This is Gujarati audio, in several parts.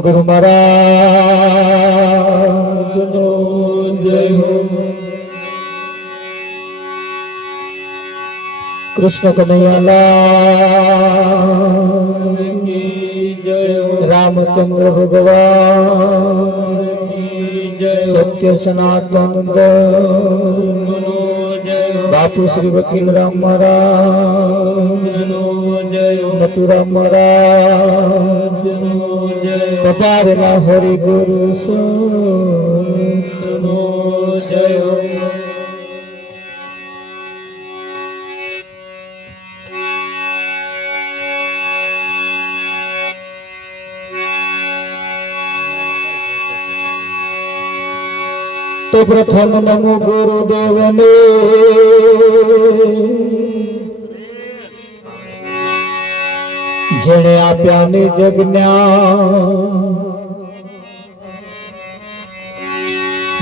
સદગુરુ મહારાજનો જય હો। કૃષ્ણ કનૈયાલાલ જય હો। રામચંદ્ર ભગવાન સત્ય સનાતન બાપુ શ્રી વકીલ રામ મહારાજ મથુરા મહારાજ પધારેલા હરિ ગુરુ સંતનો જય હો। तो प्रथम नमो गुरुदेव ने जेने आप्या निज ज्ञान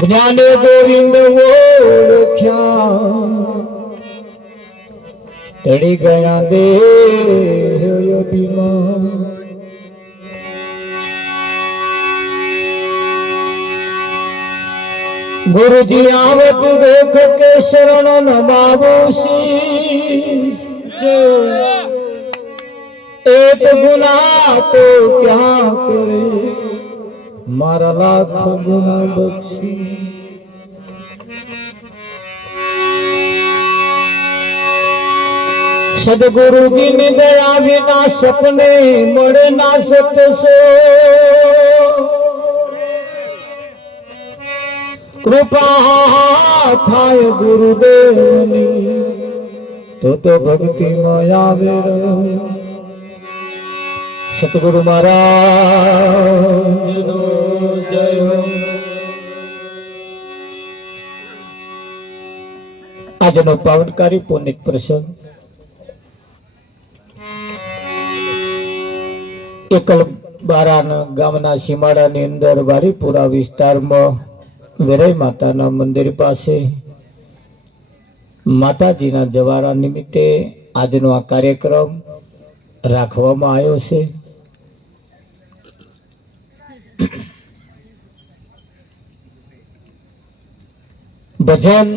ज्ञाने गोविंद ओळख्या टળી ગયા દેહ અભિમાન। गुरुजी आवत देख के शरण नमावो शीश। एक गुना तो क्या करे मारा लाख गुना बख्शी। सदगुरु जी ने दया बिना सपने मरे ना सतसो। कृपा थाय गुरुदेवनी तो भक्ति में आवे। सतगुरु महाराज जय हो। આજનો પાવનકારી પુનિત પ્રસંગ એકલ બારાના ગામના સીમાડાની અંદર વારીપુરા વિસ્તારમાં વેરાઈ માતાના મંદિર પાસે માતાજીના જવારા નિમિત્તે આજનો આ કાર્યક્રમ રાખવામાં આવ્યો છે। ભજન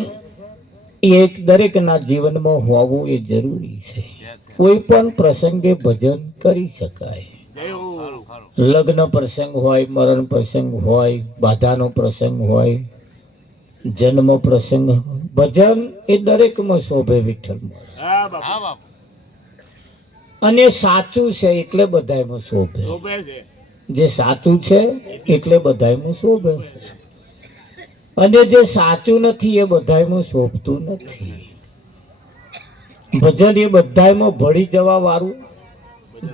એક દરેકના જીવનમાં હોવું એ જરૂરી છે। કોઈ પણ પ્રસંગે ભજન કરી શકાય। લગ્ન પ્રસંગ હોય, મરણ પ્રસંગ હોય, બાધાનો પ્રસંગ હોય, જન્મ પ્રસંગ, ભજન એ દરેકમાં શોભે વિઠ્ઠલમાં। અને સાચું છે એટલે બધાયમાં શોભે છે। જે સાચું છે એટલે બધાયમાં શોભે છે, અને જે સાચું નથી એ બધાયમાં શોભતું નથી। ભજન એ બધાયમાં ભળી જવા વાળું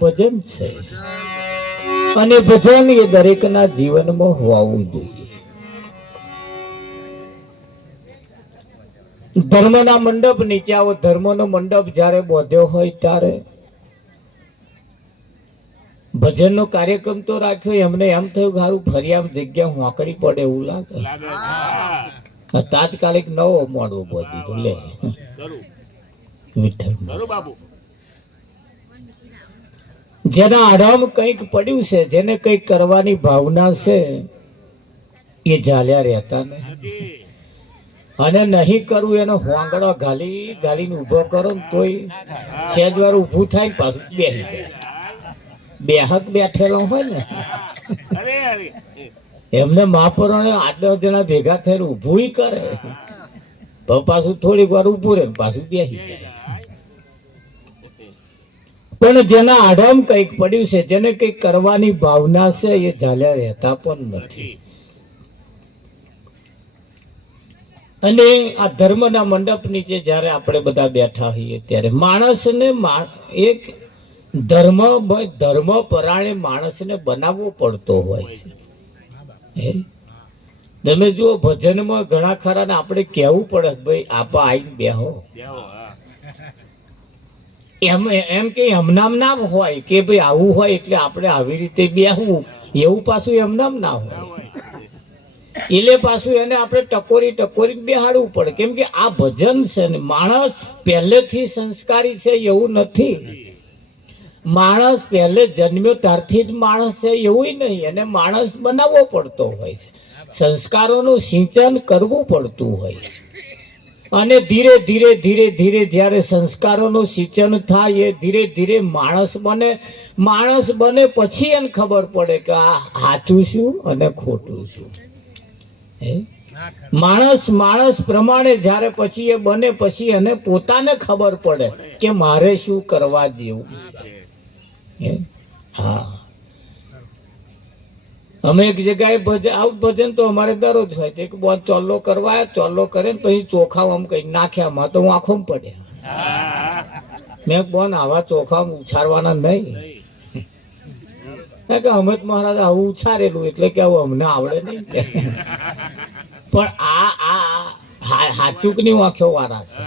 ભજન છે, અને ભજન એ દરેકના જીવનમાં હોવું જોઈએ। ધર્મના મંડપ નીચે આવો। ધર્મનો મંડપ જ્યારે બોધ્યો હોય ત્યારે ભજનનો કાર્યક્રમ તો રાખ્યો। એમને એમ થયું કે સારું ફરિયામ જગ્યા હોંકડી પડે એવું લાગે। તાત્કાલિક નવો મોડવો બોધી તો લે વિઠ્ઠલ બાબુ। જેના આરામ કંઈક પડ્યું છે, જેને કંઈક કરવાની ભાવના છે, એ ઝાલ્યા રહેતા નથી। અને નહીં કરવું એને હોંગડો ગાલીને ઉભો કરો ને તોય સેજ વાર ઊભું થાય પાછું બેસી જાય। બેહક બેઠેલો હોય ને એમને મહાપુરાણે 8-10 જણા ભેગા થઈને ઊભું કરે, તો પાછું થોડીક વાર ઊભું રહે પાછું બેસી જાય। પણ જેના આડમ કંઈક પડ્યું છે, જેને કંઈક કરવાની ભાવના છે, એ ઝાલ્યા રહેતા પણ નથી। અને આ ધર્મના મંડપ નીચે જ્યારે આપણે બધા બેઠા હોઈએ ત્યારે માણસને એક ધર્મ પરાણે માણસને બનાવવો પડતો હોય છે। તમે જુઓ ભજનમાં ઘણા ખરા ને આપણે કહેવું પડે ભાઈ આપા આવીને બેહો। એમ કે એમનામ ના હોય કે ભાઈ આવું હોય એટલે આપણે આવી રીતે બેહવું, એવું પાછું એમનામ ના હોય। એટલે પાછું એને આપણે ટકોરી બેહાડવું પડે, કેમ કે આ ભજન છે ને માણસ પહેલેથી સંસ્કારી છે એવું નથી। માણસ પહેલે જન્મ્યો ત્યારથી જ માણસ છે એવું નહીં, એને માણસ બનાવવો પડતો હોય છે, સંસ્કારોનું સિંચન કરવું પડતું હોય છે. અને ધીરે ધીરે ધીરે ધીરે જ્યારે સંસ્કારોનું સિંચન થાય એ ધીરે ધીરે માણસ બને પછી એને ખબર પડે કે આ સાચું શું અને ખોટું શું. માણસ પ્રમાણે જ્યારે પછી એ બને પછી એને પોતાને ખબર પડે કે મારે શું કરવા જેવું છે. હા, અમે એક જગ્યાએ ભજન તો અમારે દરરોજ હોય તો એક બહુ ચોલ્લો કરવા ચોલ્લો કરે ને પછી ચોખા આમ કઈ નાખ્યા માં તો હું આંખો પડ્યા. મેં બોન આવા ચોખા ઉછારવાના નહીં, કે અમે જ મહારાજ આવું ઉછારેલું એટલે કે આવું અમને આવડે નહીં. પણ આ હાચુકની આંખો વાળા છે,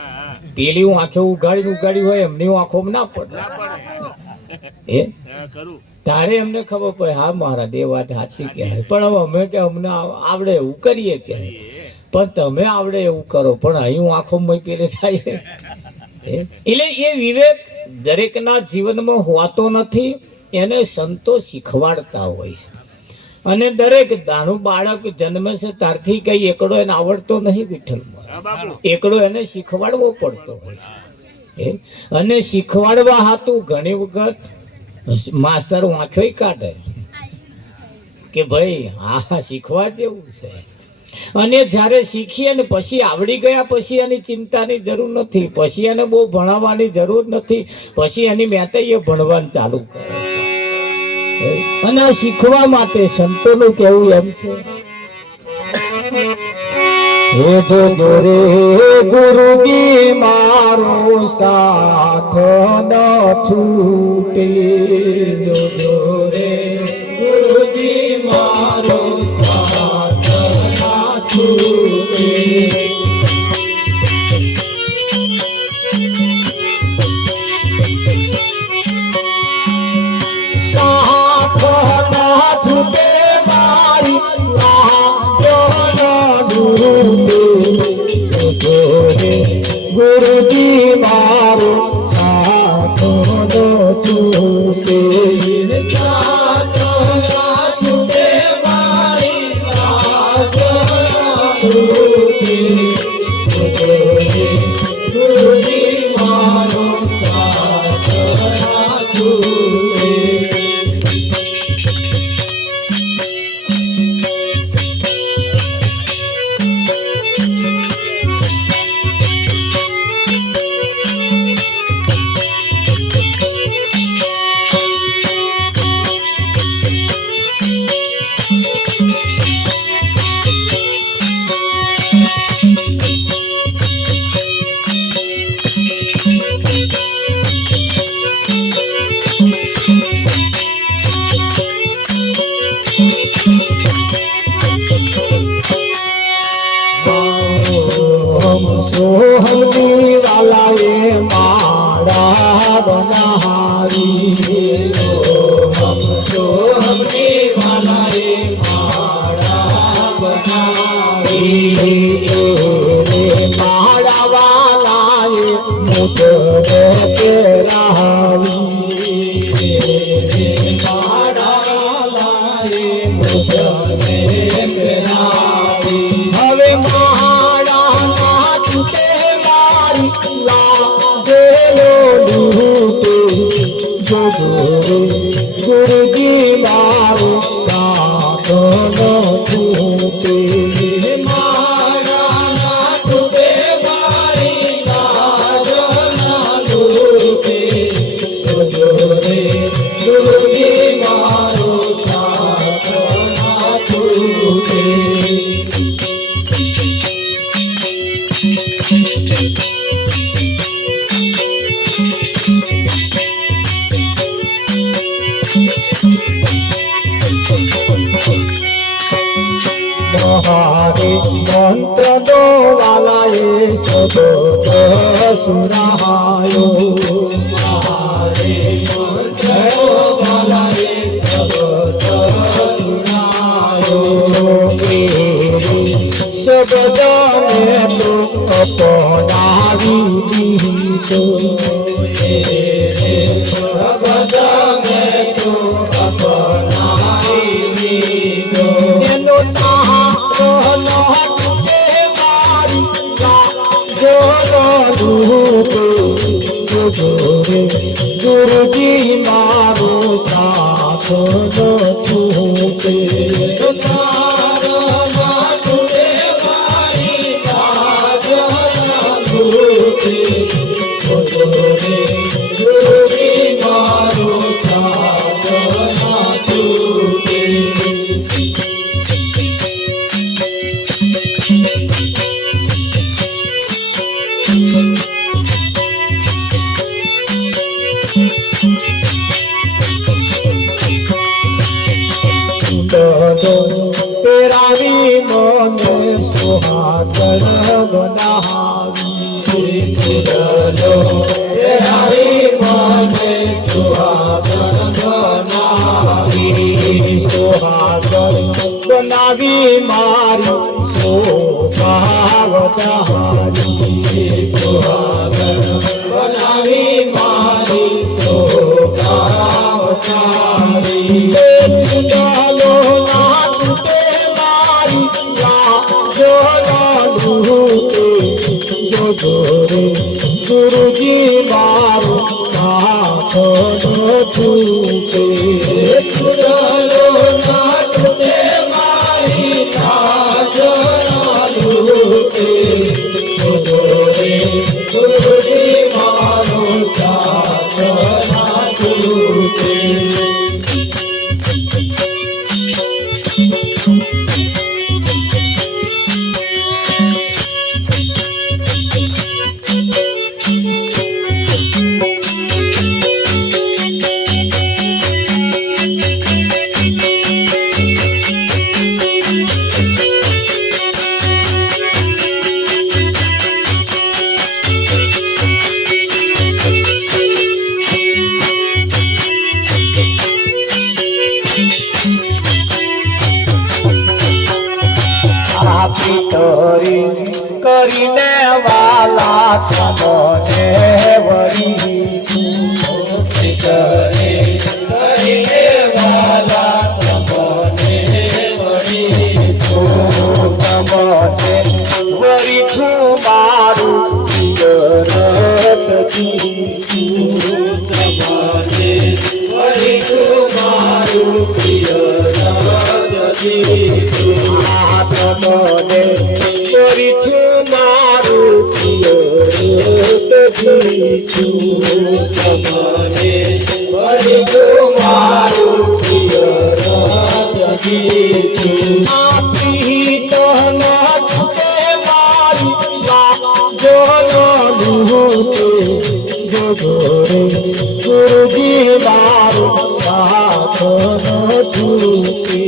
પેલી આંખો ઉગાડી હોય એમની આંખો ના પડે. તારે એમને ખબર પડે હા મહારાજ એ વાત સાચી કહેવાય, પણ હવે અમે કે અમને આવડે એવું કરીએ કે પણ તમે આવડે એવું કરો પણ અહીં આંખો પેલે થાય. એટલે એ વિવેક દરેકના જીવનમાં હોતો નથી, એને સંતો શીખવાડતા હોય છે. અને દરેક નાનું બાળક જન્મે છે ત્યારથી કઈ એકડો એને આવડતો નહીં વિઠ્ઠલમાં, એકડો એને શીખવાડવો પડતો હોય છે. અને શીખવાડવા હાતું ઘણી વખત માસ્તર વાંખો કાઢે કે ભાઈ હા શીખવા જેવું છે. અને જ્યારે શીખીએ ને પછી આવડી ગયા પછી એની ચિંતાની જરૂર નથી, પછી એને બહુ ભણાવવાની જરૂર નથી, પછી એની મેતે એ ભણવાનું ચાલુ કરે છે. અને આ શીખવા માટે સંતોનું કેવું એમ છે, હે જો જોરે ગુરુજી મારો સાથ ન છૂટે, જો જોરે ગુરુજી મારો સાથ ન છૂટે. સાથ ન છૂટે મારી ગુરુજી મારો સાથ ન છૂટે, સાથ ન છૂટે મારી સાથ ન છૂટે, ગુરુજી મારો સાથ ન છૂટે. સોહમની વાલાએ માળા બનાવી, સોહમની વાલાએ માળા બનાવી, માળા વાલાએ મુજરે પહેરાવી, માળા વાલાએ મુજરે પહેરાવી. હવે ગુરુજી મારો સાથ ન છૂટે, મારા ના છૂટે મારી લાજ ના છૂટે, ગુરુજી મારો સાથ ના છૂટે. મહારે મંત્ર દો વાલાએ સદો સુરાયો, મહારે મંત્ર દો વાલાએ સદો સુરાયો, શબ્દને તો અપનાવી દીધો, શબ્દ ગુરુજી મારો સાથ છૂટે તેરાવી મને સુહાગણ બનાવી તેરાવી મને સુહાગણ બનાવી મારી શોભાવતારી સુહાગણ બનાવી મારી શોભાવતારી ગુરુજી મારો સાથ છૂટે મારી ગુરુજી મારો સાથ છૂટે કરીને વાલા તમને વળી કરીને વાલા તમને વળી તમને વળી છું મારું પિયરતજી તમને વળી છું મારું પિયરતજી તમને કરી છું મારું પિયરતજી તમને વળી છું મારું પિયરતજી આપી તો ન છૂટે મારી લાજો ગુરુજી મારું સાથ છૂટે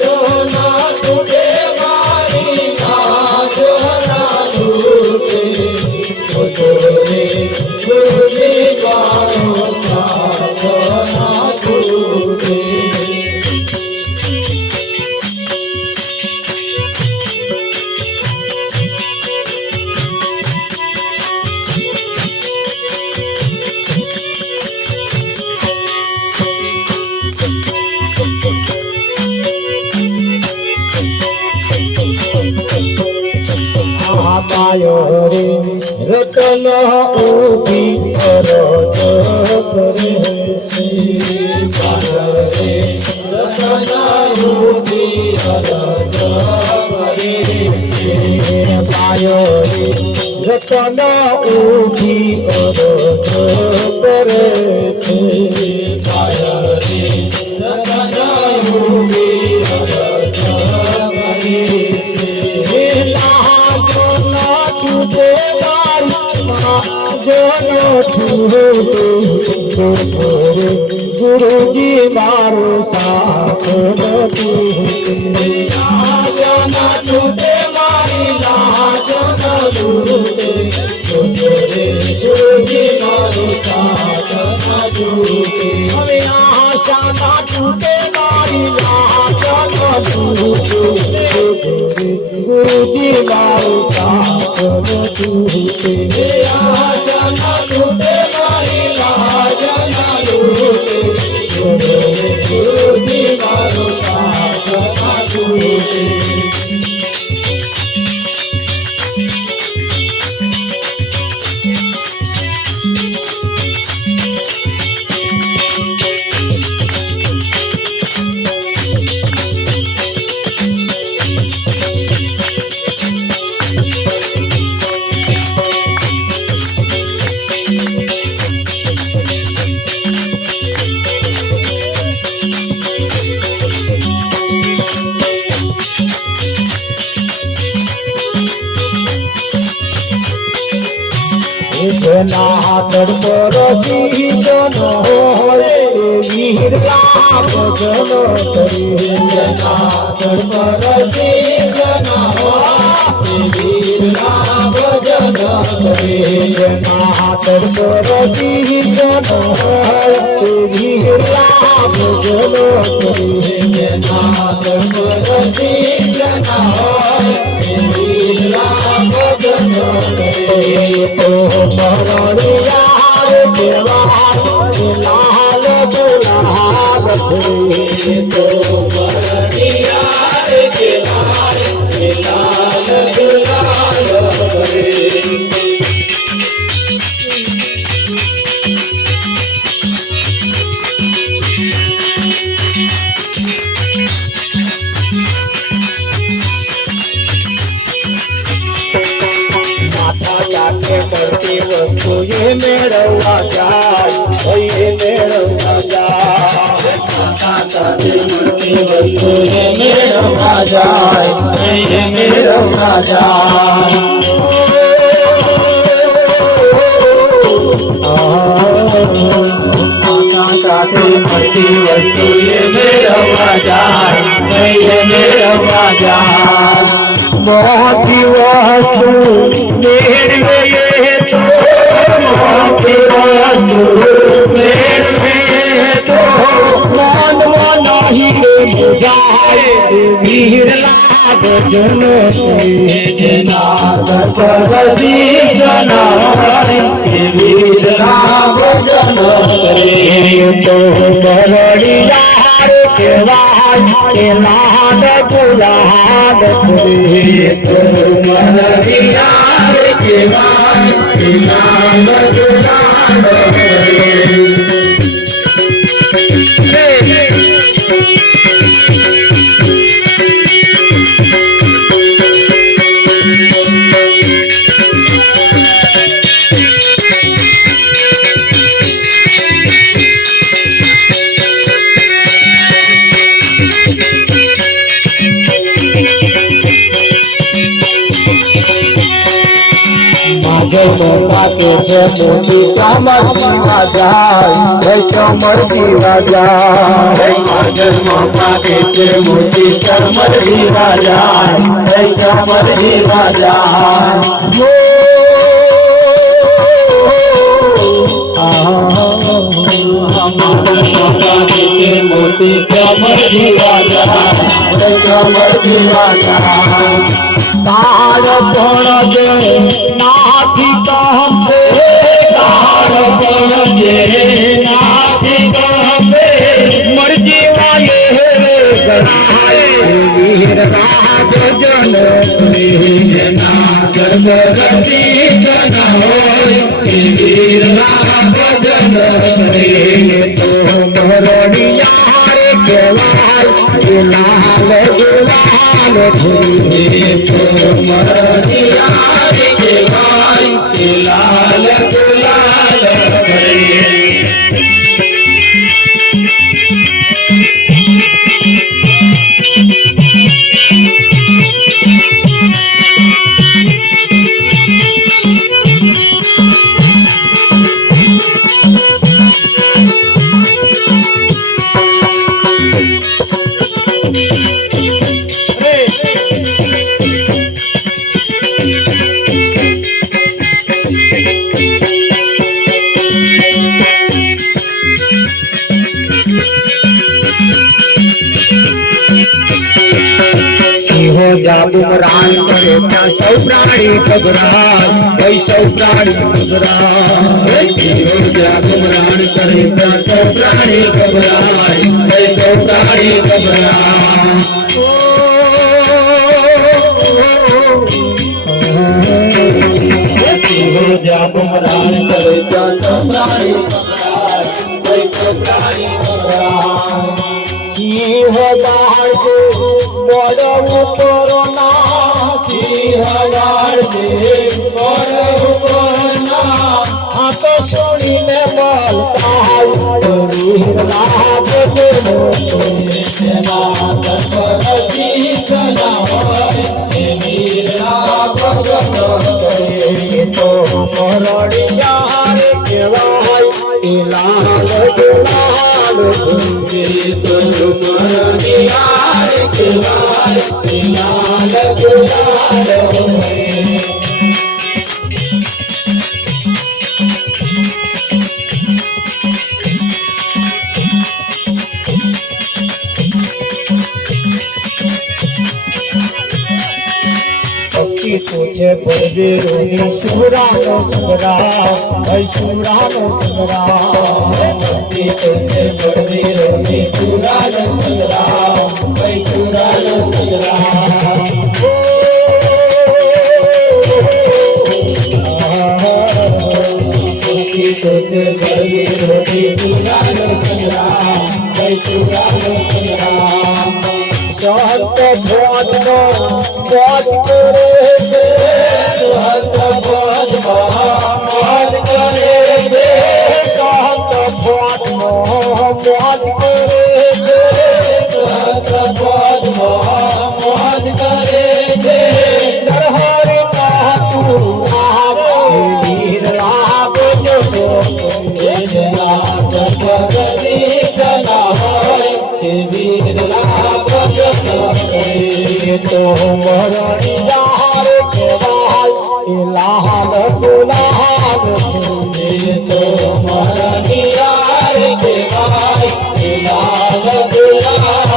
તો ન છૂટે મારી લાજો ગુરુજી મારો સાથ છૂટે માયો રે રતન ઉભી અરજ કરે રતન ઉભી અરજ કરે માયો રે રતન ઉભી અરજ કરે માયો રે રતન ઉભી અરજ ગુરુજી મારો સાથ છૂટે મારી લાજ ગુરુજી મારો સાથ છૂટે હવે આશા ના છૂટે મારી લાજ ગુરુજી મારો સાથ છૂટે આશા ના છૂટે મારી લાજ ગુરુજી મારો સાથ છૂટે એના તડપરથી જન હોય વીરલા ભજન કરી એના તડપરથી જન હોય વીરલા ભજન કરી એના તડપરથી જન હોય વીરલા ભજન કરી એના તડપરથી જન હોય વીરલા ભજન કરી તો મરણિયા દેવા લાલ ગુલાબ ફૂલે તો મરણિયા દેવા લાલ ગુલાબ ફૂલે પડતી વસ્તુ એ મેળવવા જાય એ મેળવવા જાય પડતી વસ્તુ એ મેળવવા જાય એ મેળવવા જાય સાથે મળતી વસ્તુ એ મેળવવા જાય એ મેળવવા જાય મોતી વસ્તુ મેળવે તો મોતી વસ્તુ મેળવે તો મનમાં નહીં જાય વીરલા ભજન જેના દર્પરથી જનાય વીરલા ભજન કરે તો મરણિયા કેવાય કે લાડ ગુલાબ ફૂલે તો મરણિયા કેવાય કે લાડ ગુલાબ ફૂલે પાકે છે મોતી કમર દીવા જાય કમર દીવા જાય જન્મ પાકે છે મોતી કમર દીવા જાય કમર દીવા જાય મોતી કમર દીવા જાય કમર દીવા જાય તાર પણ દે નાથી કહે તાર પણ દે નાથી કહે મરજી વાયે રે ગણાય વીરના ભજન ના ગર્ભગતિ જન હોય વીરના ભજન કરે તો મરણિયા રે કહેવાય લાલ ગુલાલ ફૂલે તો મરણિયા રે કહેવાય લાલ ગુલાલ ફૂલે જાદુમરાન કરે ત્યાં સૌ પ્રાણી ગભરાય સૌ પ્રાણી ગભરાય જાદુમરાન કરે ત્યાં સૌ પ્રાણી ગભરાય સૌ પ્રાણી ગભરાય જાદુમરાન કરે ત્યાં સૌ પ્રાણી ગભરાય સૌ પ્રાણી ગભરાય સિંહ બાળકો બળવું કોરોના સિંહ બાળકે બળવું કોરોના આ તો સુણીને બોલતા વીરલા ભજન તેના દર્પરથી જન હોય વીરલા ભજન કરે તો મરણિયા લાલ तुझे परवीरोनी सुरानो सुरा भाई सुरानो सुरा तुझे परवीरोनी सुरानो सुरा भाई सुरानो सुरा तुझे परवीरोनी सुरानो सुरा भाई सुरानो सुरा सहत भोज नो भोज करे दे सहत भोज भोज करे दे सहत भोज नो भोज करे दे सहत भोज भोज करे दे हरि साधु वीर लाभ जो जना जगदी जना होय वीर लाभ तो मरणी यार के लाल लाल गुलाल तो मरणी यार के लाल लाल गुलाल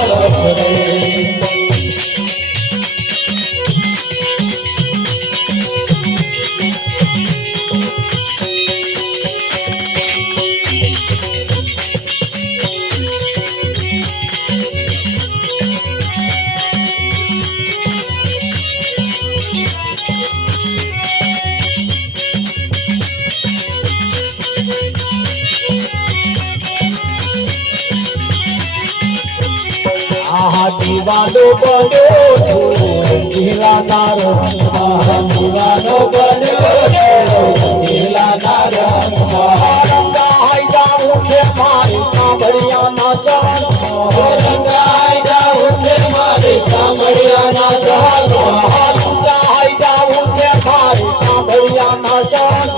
दीवानो बनो ढीला नारो दीवानो बनो ढीला नारो रंगा हाय जाऊ के मारे सांभरिया ना जान रंगा हाय जाऊ के मारे सांभरिया ना जान रंगा हाय जाऊ के मारे सांभरिया ना जान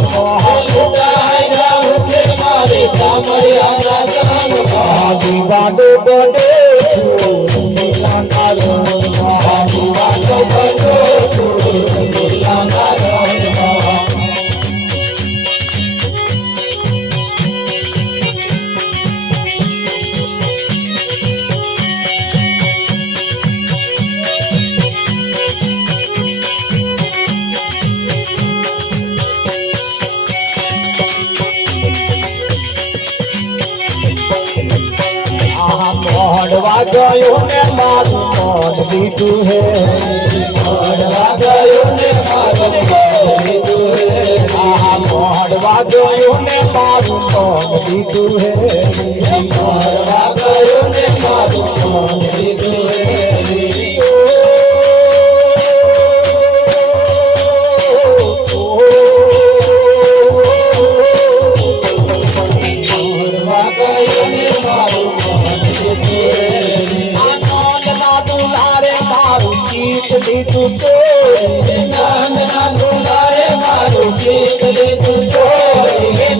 रंगा हाय जाऊ के मारे सांभरिया ना जान दीवानो बनो मोहनवा गयो ने मारू मोहन बीटू है मोहनवा गयो ने मारू मोहन बीटू है मोहनवा गयो ने मारू मोहन बीटू है मोहनवा गयो ने मारू मोहन बीटू है तू तो नाम ना दुलारे मारू जीत ले तू तो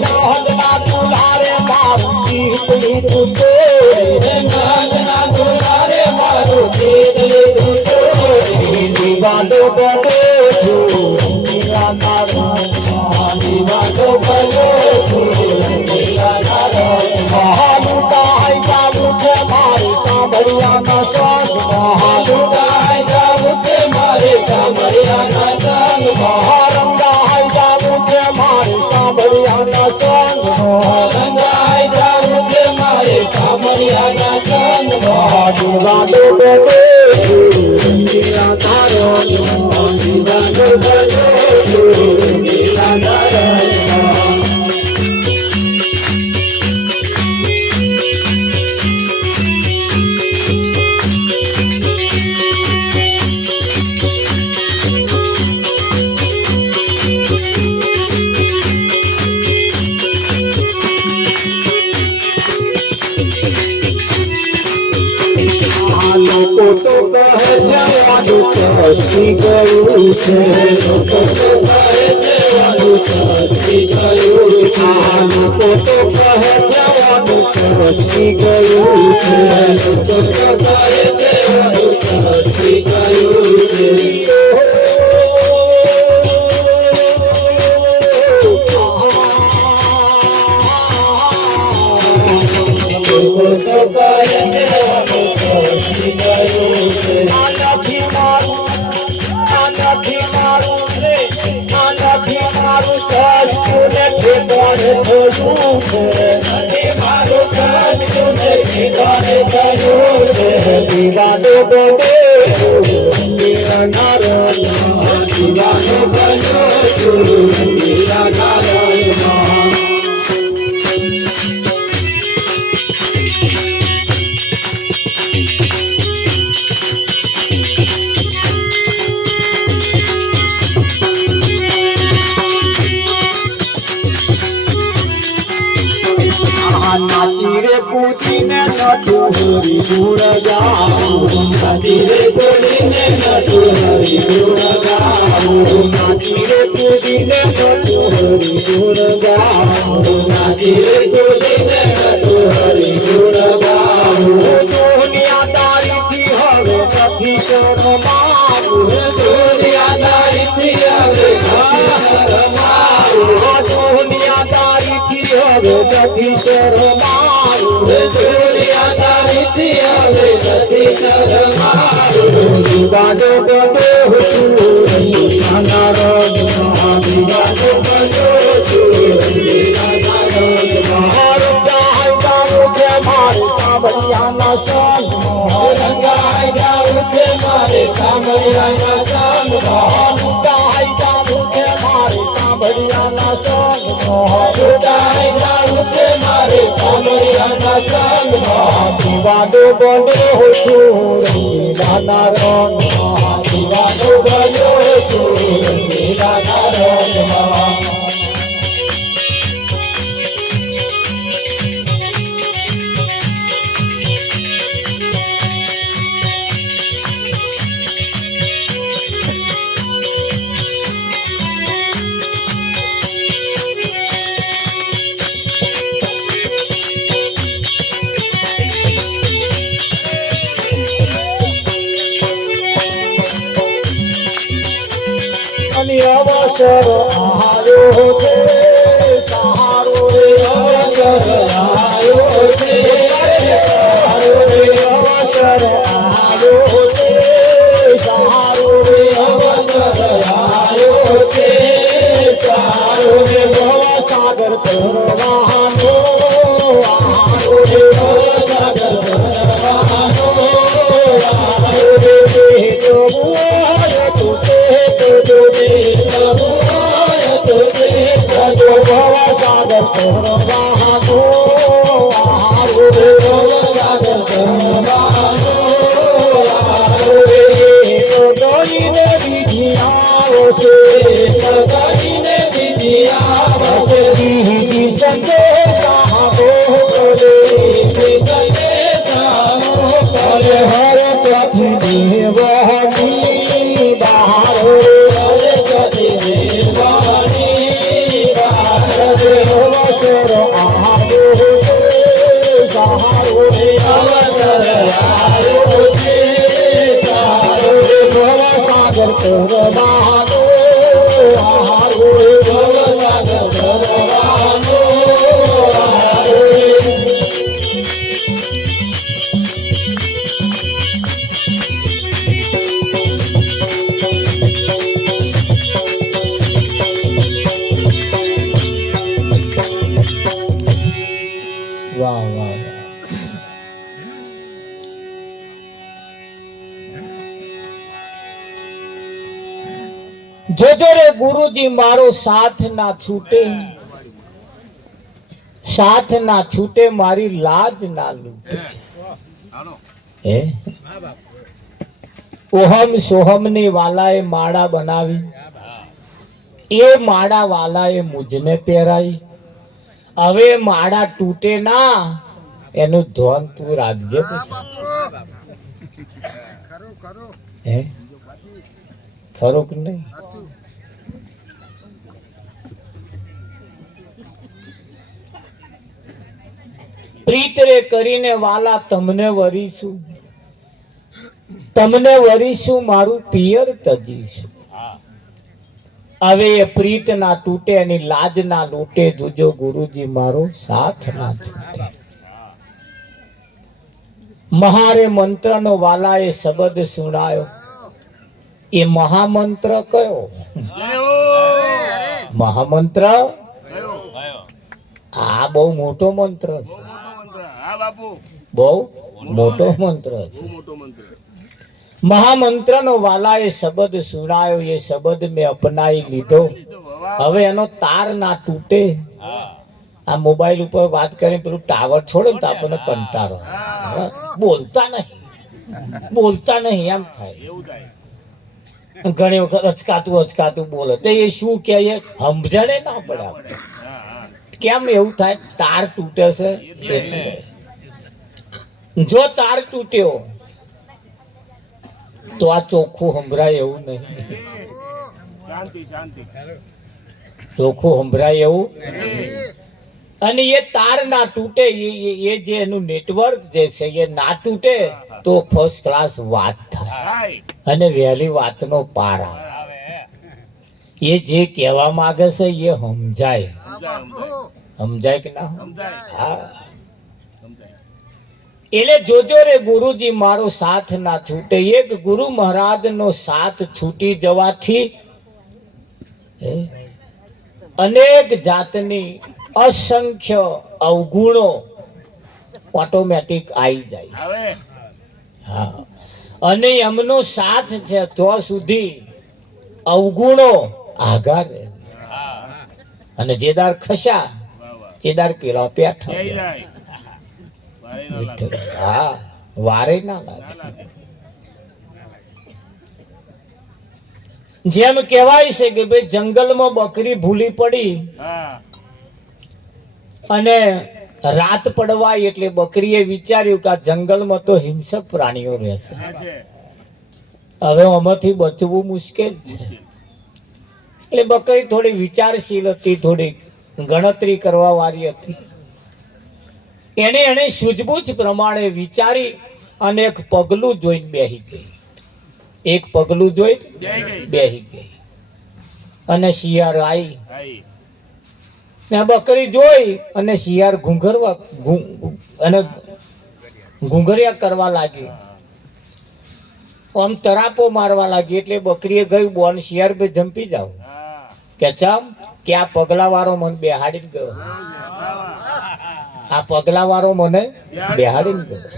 नाम ना दुलारे मारू जीत ले तू तो नाम ना दुलारे मारू जीत ले तू तो दीवानो बनो दीवा नारो दीवानो बनो दीवा नारो महालुका है जाऊ के मारे सांभरिया ना संग महालुका है जाऊ के मारे सांभरिया ना संग महारंगा है जाऊ के मारे सांभरिया ना संग महारंगा है जाऊ के मारे सांभरिया ना संग दीवानो बनो दीवा नारो दीवानो बनो दीवा नारो લોકો તો કહે જવાનું કષ્ટી ગયું છે લોકો તો કહે જવાનું કષ્ટી ગયું છે લોકો તો કહે જવાનું સરસી ગયું છે લોકો તો કહે છે સરસી ગયું છે નાચી રે પૂછીને નટુ હરી ગુણ ગાવું નાચી રે પૂછીને નટુ હરી ગુણ ગાવું નાચી રે પૂછીને નટુ હરી ગુણ ગાવું નાચી રે પૂછીને નટુ હરી ગુણ ગાવું દુનિયાદારીથી હવે નથી શરમાવું દુનિયાદારીથી હવે દુનિયાદારીથી હવે નથી શરમાવું દુનિયાદારીથી હવે નથી શરમાવું દીવાનો ગડો છું નાના રંગમાં દીવાનો ગડો છું નાના રંગમાં મારું ગાય ગાવું છે મારે સાંભળિયાના સંગમાં રંગાઈ ગાવું છે મારે સાંભળિયાના સંગમાં ગાય ગાવું છે મારે સાંભળિયાના સંગમાં ગાય ગાવું છે મારે સાંભળિયાના સંગમાં દીવાનો બન્યો છું નાના રંગમાં દીવાનો બન્યો છું નાના રંગમાં અવસર આવ્યો છે સારો રે અવસર આવ્યો છે સારો રે અવસર આવ્યો છે સારો રે અવસર આવ્યો છે સારો રે ભવસાગર તરવાનો સારો રે ભવસાગર તરવાનો સારો રે જોવાય તું ભવસાગર તરવાનો આરો રે ભવસાગર તરવાનો આરો રે સદાઈને વિધિયાઓ છે સદાઈને વિધિયાઓ છે દીદી સંદેશા બોલે સંદેશા બોલે હર પ્રભુ દેવની બહાર હરે પ્રભુ દેવની અવસર આવ્યો છે સારો રે અવસર આવ્યો છે સારો રે ભવસાગર તરવાનો સારો રે ભવસાગર તરવાનો સારો રે વાહ વાહ જોજો રે ગુરુજી મારો સાથ ના છૂટે સાથ ના છૂટે મારી લાજ ના લૂટે હે ઓહમ સોહમ ની વાલાએ માળા બનાવી એ માળા વાલાએ મુજને પહેરાઈ હવે માળા તૂટે ના એનું ધ્યાન તું રાખજે હે ખરું કે નહીં પ્રીત રે કરીને વાલા તમને વરીશું, તમને વરીશું મારું પિયર તજીશું. હવે એ પ્રીત ના તૂટે એની લાજ ના લૂટે, જોજો ગુરુજી મારો સાથ ના છૂટે. મહારે મંત્ર નો વાલા એ શબ્દ સુણાયો. એ મહામંત્ર કયો? મહામંત્ર આ બહુ મોટો મંત્ર છે, બહુ મોટો મંત્ર છે. મહામંત્ર નો વાલા એ શબ્દ સુણાયો, એ શબ્દ મેં અપનાવી લીધો. હવે એનો તાર ના તૂટે. આ મોબાઈલ ઉપર વાત કરીને પેલું ટાવર છોડે ને તો આપણને કંટાળો, બોલતા નહીં એમ થાય. ઘણી વખત અચકાતું બોલે તો એ શું કે સમજણે ના પડે આપણે. કેમ એવું થાય? તાર તૂટે છે. જો તાર તૂટ્યો તો આ ચોખ્ખું સંભળાય એવું નહીં. ચોખ્ખું સંભળાય એવું. અને એ તાર ના તૂટે, એ જે એનું નેટવર્ક જે છે એ ના તૂટે તો ફર્સ્ટ ક્લાસ વાત થાય અને વહેલી વાતનો પાર આવે. એ જે કહેવા માંગે છે એ સમજાય. સમજાય કે ના? હા. એટલે જોજો રે ગુરુજી મારો સાથ ના છૂટે. એક ગુરુ મહારાજ નો સાથ છૂટી જવાથી અનેક જાતની અસંખ્ય અવગુણો ઓટોમેટિક આવી જાય. હા. અને એમનો સાથ છે તો સુધી અવગુણો આઘા રહે. અને જેદાર ખસા જેદાર પેલા પેઠા. હા, વારે ના લાગે. જેમ કહેવાય છે કે ભાઈ જંગલમાં બકરી ભૂલી પડી અને રાત પડવાય એટલે બકરીએ વિચાર્યું કે આ જંગલમાં તો હિંસક પ્રાણીઓ રહેશે, હવે આમાંથી બચવું મુશ્કેલ છે. એટલે બકરી થોડી વિચારશીલ હતી, થોડી ગણતરી કરવા વાળી હતી. એને સૂઝબૂછ પ્રમાણે વિચારી અને એક પગલું જોઈને બેહી ગઈ. એક પગલું જોઈ બેહી ગઈ. અને શિયાળ આવી ને બકરી જોઈ અને શિયાળ ઘૂંઘરિયા કરવા લાગી, આમ તરાપો મારવા લાગી. એટલે બકરીએ ગયું બોન શિયાળ ભાઈ જંપી જાવ કે ચમ કે આ પગલા વાળો મને બેહાડીને ગયો, આ પગલા વાળો મને બેહાડીને ગયો.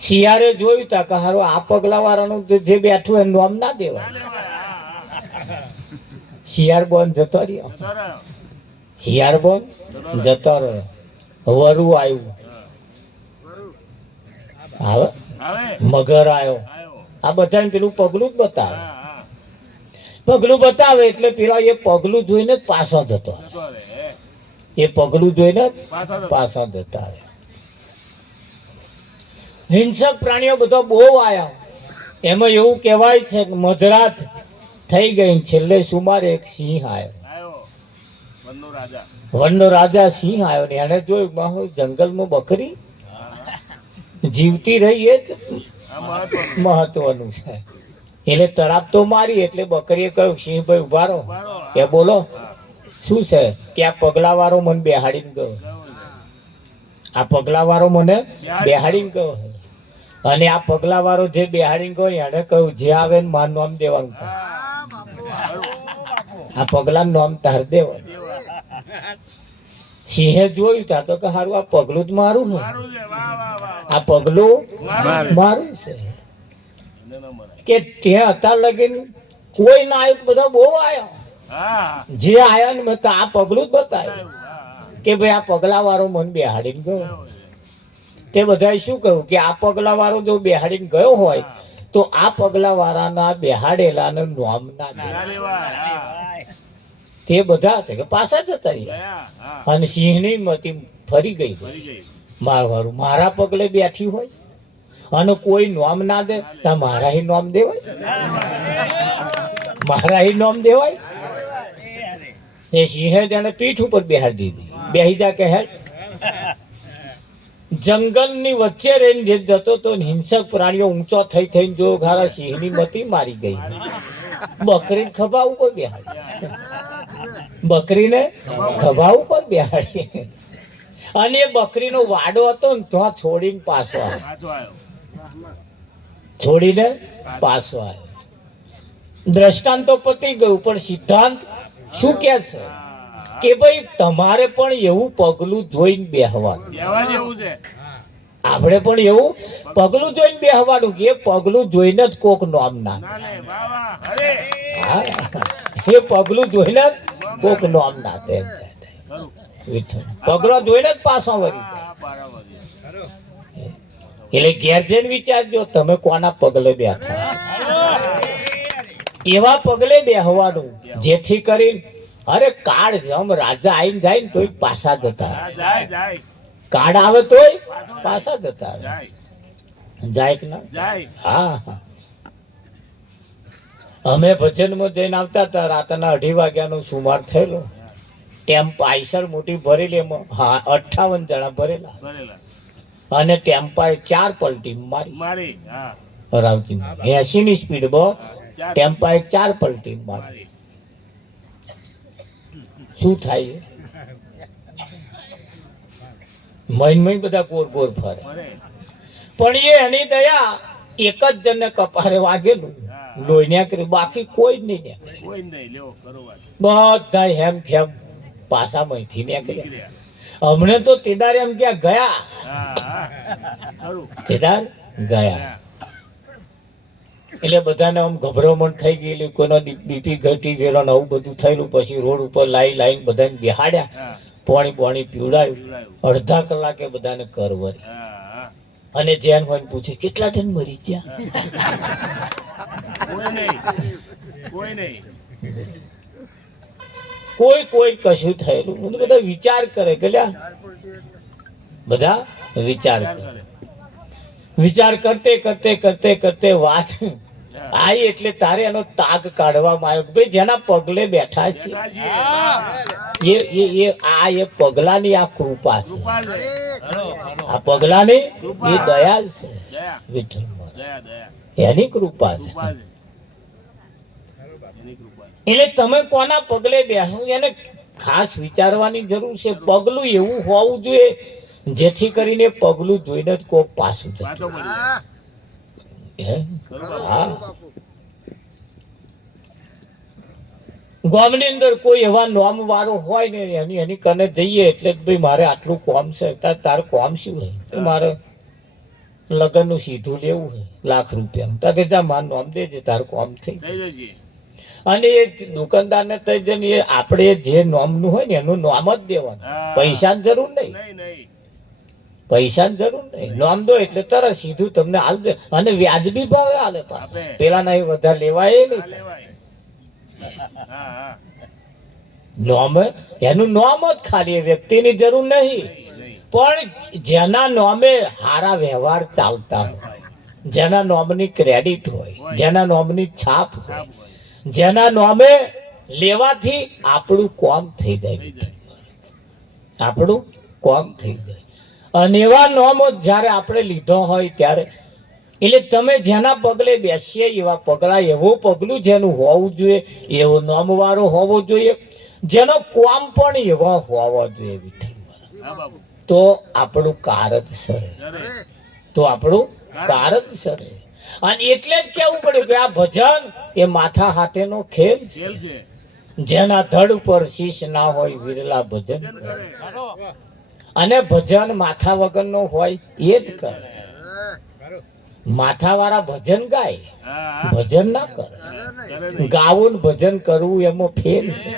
શિયાળે જોયું તા કે હારું આ પગલા વાળાનું જે બેઠું એનું નામ ના દેવાય. શિયાળ બોન જતો રહ્યો, શિયાળ બોન જતો રહ્યો. વરુ આવ્યું, આવે મગર આવ્યો. આ બધાને પેલું પગલું જ બતાવે. પગલું બતાવે એટલે પેલા એ પગલું જોઈને જ પાછો જતો, એ પગલું જોઈને પાછા જતા રહે. હિંસક પ્રાણીઓ બધા બહુ આયા. એમાં એવું કહેવાય છે કે મધરાત થઈ ગઈ, છેલ્લે સુમારે એક સિંહ આવ્યો. વનનો રાજા સિંહ આવ્યો ને એને જોયું જંગલમાં બકરી જીવતી રહી એ જ મહત્વનું છે. એટલે તરાપ તો મારી. એટલે બકરીએ કહ્યું સિંહ ભાઈ ઉભા રહો, કે બોલો શું છે? કે આ પગલા વાળો મને બેહાડીને ગયો, આ પગલા વાળો મને બેહાડીને ગયો. અને આ પગલા વાળો જે બેહાડીને ગયો એને કહ્યું જે આવે ને મારું નામ દેવાનું, આ પગલા નામ તાર દેવાનું. સિંહે જોયું તા તો કે હારું આ પગલું જ મારું છે, આ પગલું મારું છે. કે ત્યાં હતા લગીન કોઈ ના આવ્યું, બધા બહુ આવ્યા. જે આયા ને મેં આ પગલું જ બતાવ્યું કે ભાઈ આ પગલા વાળો મને બેહાડીને ગયો. તે બધાએ શું કહ્યું કે આ પગલા વાળો જો બેહાડીને ગયો હોય તો આ પગલા વાળાના બેહાડેલા નામ ના દેવાય. તે બધા કે પાછા જતા રહ્યા. અને સિંહની મતી ફરી ગઈ. મારું મારા પગલે બેઠી હોય અને કોઈ નામ ના દે તો મારા હી નામ દેવાય, મારા હી નામ દેવાય. એ સિંહે તેને પીઠ ઉપર બેહાડી દીધી. બેહી જા કે હેડ. જંગલની વચ્ચે રહીને જે જતો તો હિંસક પ્રાણીઓ ઊંચો થઈ થઈને જો ખારા સિંહની મતી મારી ગઈ. બકરીને ખભા ઉપર બેહાડી, બકરીને ખભા ઉપર બેહાડી, અને એ બકરીનો વાડો હતો ને ત્યાં છોડીને પાછો આવ્યો, છોડીને પાછો આવ્યો. દ્રષ્ટાંત તો પતી ગયું, પણ સિદ્ધાંત શું કે છે કે ભાઈ તમારે પણ એવું પગલું જોઈને બેહવાનું. આપણે પણ એવું પગલું જોઈને બેહવાનું કે એ પગલું જોઈને જ કોક નામ નાખે. હા, એ પગલું જોઈને જ કોક નામ નાખે. પગલો જોઈને જ પાછો વળી જાય. એટલે ઘેર જઈને વિચારજો તમે કોના પગલે બેઠા. એવા પગલે બેહવાનું જેથી કરીને અરે કાળ જમ રાજા આઈને જાય ને તોય પાછા જતા, કાળ આવે તોય પાછા જતા જાય કે ના જાય. હા, અમે ભજનમાં જઈને આવતા હતા, રાતના 2:30 વાગ્યાનો સુમાર થયેલો. ટેમ્પાઈસર મોટી ભરેલી, એમાં 58 જણા ભરેલા, અને ટેમ્પાએ 4 પલટી મારી. રાવજી 80 ની સ્પીડમાં ટેમ્પાએ 4 પલટી મારી. શું થાય? મહિન બધા ગોર ગોર ફરે. પણ એ એની દયા એક જ જણને કપારે વાગેલું, લોહી નીકળ્યું, બાકી કોઈ જ નહીં નીકળ્યું. બધા હેમ ખેમ પાછા મહીથી નીકળ્યા. હમણે તો તેદાર એમ ક્યાં ગયા, તેદાર ગયા. એટલે બધાને આમ ગભરામણ થઈ ગયેલી, કોઈનો બીપી ઘટી ગયેલો ને આવું બધું થયેલું. પછી રોડ ઉપર લાઈન બધાને બેહાડ્યા, પાણી પીવડાયું. અડધા કલાકે બધાને કરવરી. અને જેન હોય પૂછે કેટલા જણ મરી ગયા? કોઈ કશું થયેલું. બધા વિચાર કરે કે બધા વિચાર કરે. વિચાર કરતે વાત આઈ એટલે તારે એનો તાગ કાઢવામાં આવ્યો. ભાઈ જેના પગલે બેઠા છે એ પગલાની આ કૃપા છે, આ પગલાની એ દયા છે. વિઠ્ઠલ એની કૃપા છે. એટલે તમે કોના પગલે બેસો એને ખાસ વિચારવાની જરૂર છે. પગલું એવું હોવું જોઈએ જેથી કરીને પગલું જોઈને જ કોક પાછું જતું. ગામની અંદર કોઈ એવા નોમ વાળો હોય ને એની કને જઈએ એટલે ભાઈ મારે આટલું કોમ છે. તારું કોમ શું હોય? મારે લગ્નનું સીધું લેવું છે ₹1,00,000. કે જા માર નોમ દેજે, તારું કોમ થઈ જાય. અને એ દુકાનદારને થઈ જઈને એ આપણે જે નોમનું હોય ને એનું નોમ જ દેવાનું. પૈસાની જરૂર નહીં, પૈસાની જરૂર નહીં. નોમ દો એટલે તરત સીધું તમને હાલ દે, અને વ્યાજબી ભાવે હાલે. પેલા ના વધારે લેવાય નહીં. નોમ એનું નોમ જ ખાલી, વ્યક્તિની જરૂર નહીં. પણ જેના નોમે હારા વ્યવહાર ચાલતા હોય, જેના નોમની ક્રેડિટ હોય, જેના નોમની છાપ હોય, જેના નોમે લેવાથી આપણું કોમ થઈ જાય, આપણું કોમ થઈ જાય. અને એવા નોમો જ્યારે આપણે લીધો હોય ત્યારે, એટલે તમે જેના પગલે બેસીએ એવા પગલા, એવું પગલું જેનું હોવું જોઈએ, એવો નોમ વાળો હોવો જોઈએ, જેનો કોમ પણ એવા હોવો જોઈએ. વિઠ્ઠલ તો આપણું કારજ સરે, તો આપણું કારજ સરે. અને એટલે જ કેવું પડ્યું કે આ ભજન એ માથા હાથેનો ખેલ છે. જેના ધડ ઉપર શીશ ના હોય વિરલા ભજન કરે. અને ભજન માથા વગરનો હોય એ જ કરે. માથા વાળા ભજન ગાય, ભજન ના કરે. ગાવું ભજન કરવું એમાં ફેર છે.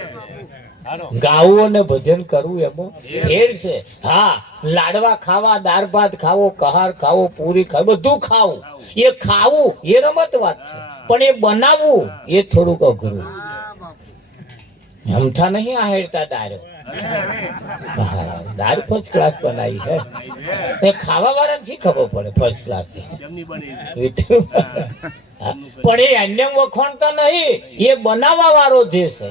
ગાવું અને ભજન કરવું એમાં ફેર છે. હા, લાડવા ખાવા, દાળ ભાત ખાવો, કહાર ખાવો, પૂરી ખાવો, બધું ખાવું, એ ખાવું એ રમત વાત છે. પણ એ બનાવવું એ થોડુંક અઘરું. અમથા નહીં આહેરતા દારો, દાળ ફર્સ્ટ ક્લાસ બનાવી હે. એ ખાવા વાળા શી ખબર પડે ફર્સ્ટ ક્લાસ? પણ એ અન્ય વખોણતા નહીં, એ બનાવવા વાળો જે છે.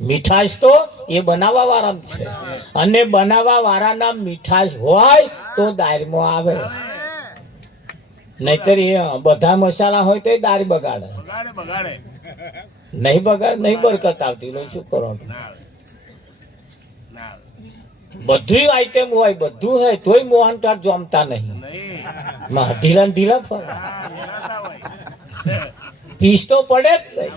મીઠાશ તો એ બનાવવા વાળા છે, અને બનાવવા વાળાના મીઠાશ હોય તો દાળમાં આવે, નહીતર એ બધા મસાલા હોય તો એ દાળ બગાડે. નહીં બગાડ, નહીં બરકત આવતી. લો શું કરો? બધું આઈટમ હોય, બધું હોય તોય મોહનથાળ જમતા નહીં. ઢીલા ઢીલા ફરે, પીસ તો પડે જ નહીં.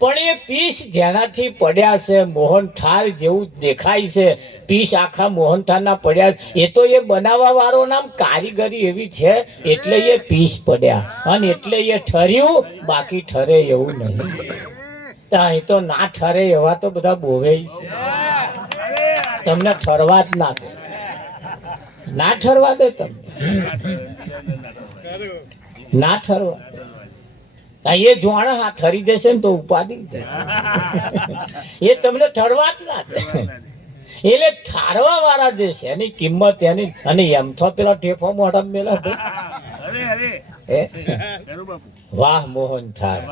પણ એ પીસ જેનાથી પડ્યા છે, મોહનથાળ જેવું દેખાય છે, પીસ આખા મોહનથાળના પડ્યા, એ તો એ બનાવવા વાળો નામ કારીગરી એવી છે, એટલે એ પીસ પડ્યા, અને એટલે એ ઠર્યું, બાકી ઠરે એવું નહીં. અહીં તો ના ઠરે એવા તો બધા બોવે છે. તમને ઠરવા જ ના દે, ના ઠરવા દે, તમને ના ઠરવા. એ જોણ હા ઠરી જશે ને તો ઉપાધિ જશે. એ તમને ઠરવા જ ના દે. એટલે ઠારવા વાળા જે છે એની કિંમત એની, અને એમ તો પેલા ટેફો મોઢા મેલા વાહ મોહનથાળ.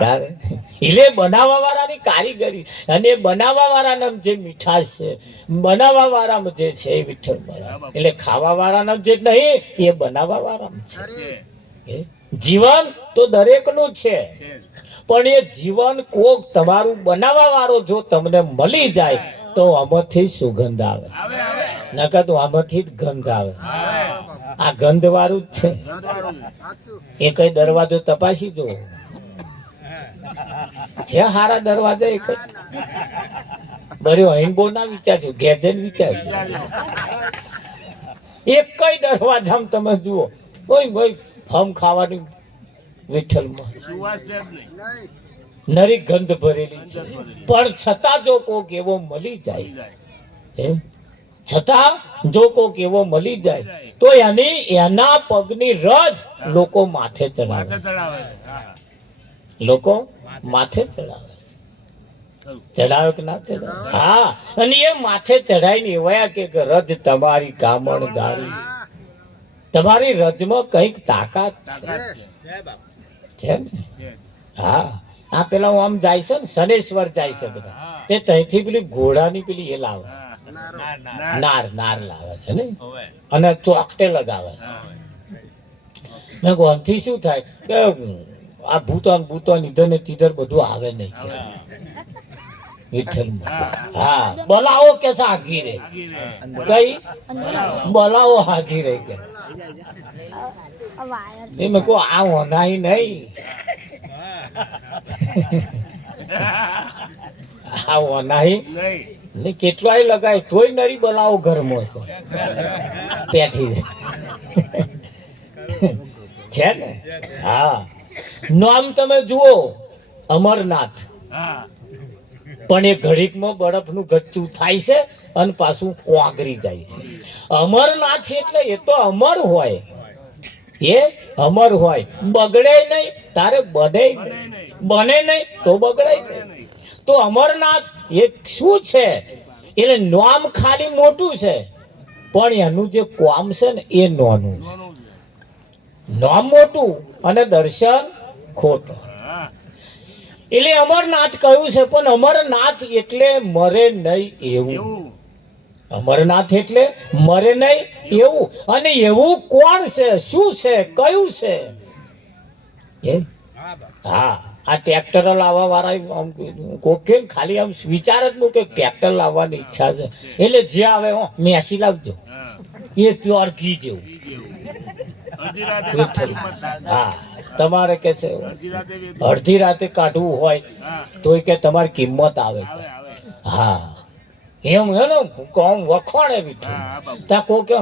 તારે એટલે બનાવવા વાળાની કારીગરી, અને બનાવવા વાળાના જે મીઠાશ છે, બનાવવા વાળામાં જે છે એ વિઠ્ઠલ બરાબર. એટલે ખાવા વાળાના જે નહીં એ બનાવવા વાળામાં છે. જીવન તો દરેકનું છે, પણ એ જીવન કોક તમારું બનાવવા વાળો જો તમને મળી જાય તો આમાંથી સુગંધ આવે, નકર તો આમાંથી જ ગંધ આવે. આ ગંધ વાળું જ છે. એ કઈ દરવાજો તપાસી જો છે હારા દરવાજા, એ કઈ બર્યો અહીં બહુ ના વિચારજો, ઘેર જઈને વિચારજો. એક કઈ દરવાજામાં તમે જુઓ કોઈ ભાઈ હમ ખાવાની વિઠ્ઠલમાં નરી ગંધ ભરેલી છે, પણ છતાં જો કોક એવો મળી જાય, છતાં જો કોક એવો મળી જાય તો એના પગની રજ લોકો માથે ચડાવે, લોકો માથે ચડાવે, ચડાવે કે ના ચડાવે? હા, અને એ માથે ચડાવીને એવા કે રજ તમારી કામણ ગારી, તમારી રજમાં કઈક તાકાત છે ને? હા, આ પેલા આમ જાય છે ને, શનેશ્વર જાય છે બધા, તે ત્યાંથી પેલી ઘોડાની પેલી એ લાવે, નાર લાવે છે ને, અને ચોકટે લગાવે છે. મેં કહું આથી શું થાય કે આ ભૂતોન ઇધર ને તીધર બધું આવે નહીં વિઠ્ઠલમાં. હા, બોલાવો કે આગી રે, કઈ બોલાવો આગી રે કે મેં કહું આ હોનાઈ નહીં, આ હોનાઈ ને કેટલાય લગાય તોય નરી બોલાવો ઘરમાં છે પેઠી છે ને. હા, નામ તમે જુઓ અમરનાથ, પણ એ ઘડીકમાં બરફનું ગચ્ચું થાય છે અને પાછું ઓગળી જાય છે. અમરનાથ એટલે એ તો અમર હોય, એ અમર હોય, બગડે નહીં તારે બને નહીં તો બગડે નહીં. તો અમરનાથ એ શું છે? એટલે નામ ખાલી મોટું છે, પણ એનું જે કામ છે ને એ નાનું છે. નામ મોટું અને દર્શન ખોટું. એટલે અમરનાથ કહ્યું છે, પણ અમરનાથ એટલે મરે નહીં એવું. અમરનાથ એટલે મરે નહીં એવું. અને એવું કોણ છે, શું છે, કયું છે? હા, આ ટ્રેક્ટર લાવવા વાળા કોકે ખાલી આમ વિચાર જ નું કે ટ્રેક્ટર લાવવાની ઈચ્છા છે, એટલે જે આવે મેસી લાવજો, એ પ્યોર ઘી જેવું. હા, તમારે કે છે અડધી રાતે કાઢવું હોય તો કે તમારી કિંમત આવે. હા, એમ હે ને કોમ વખોડે બી ત્યાં કો કે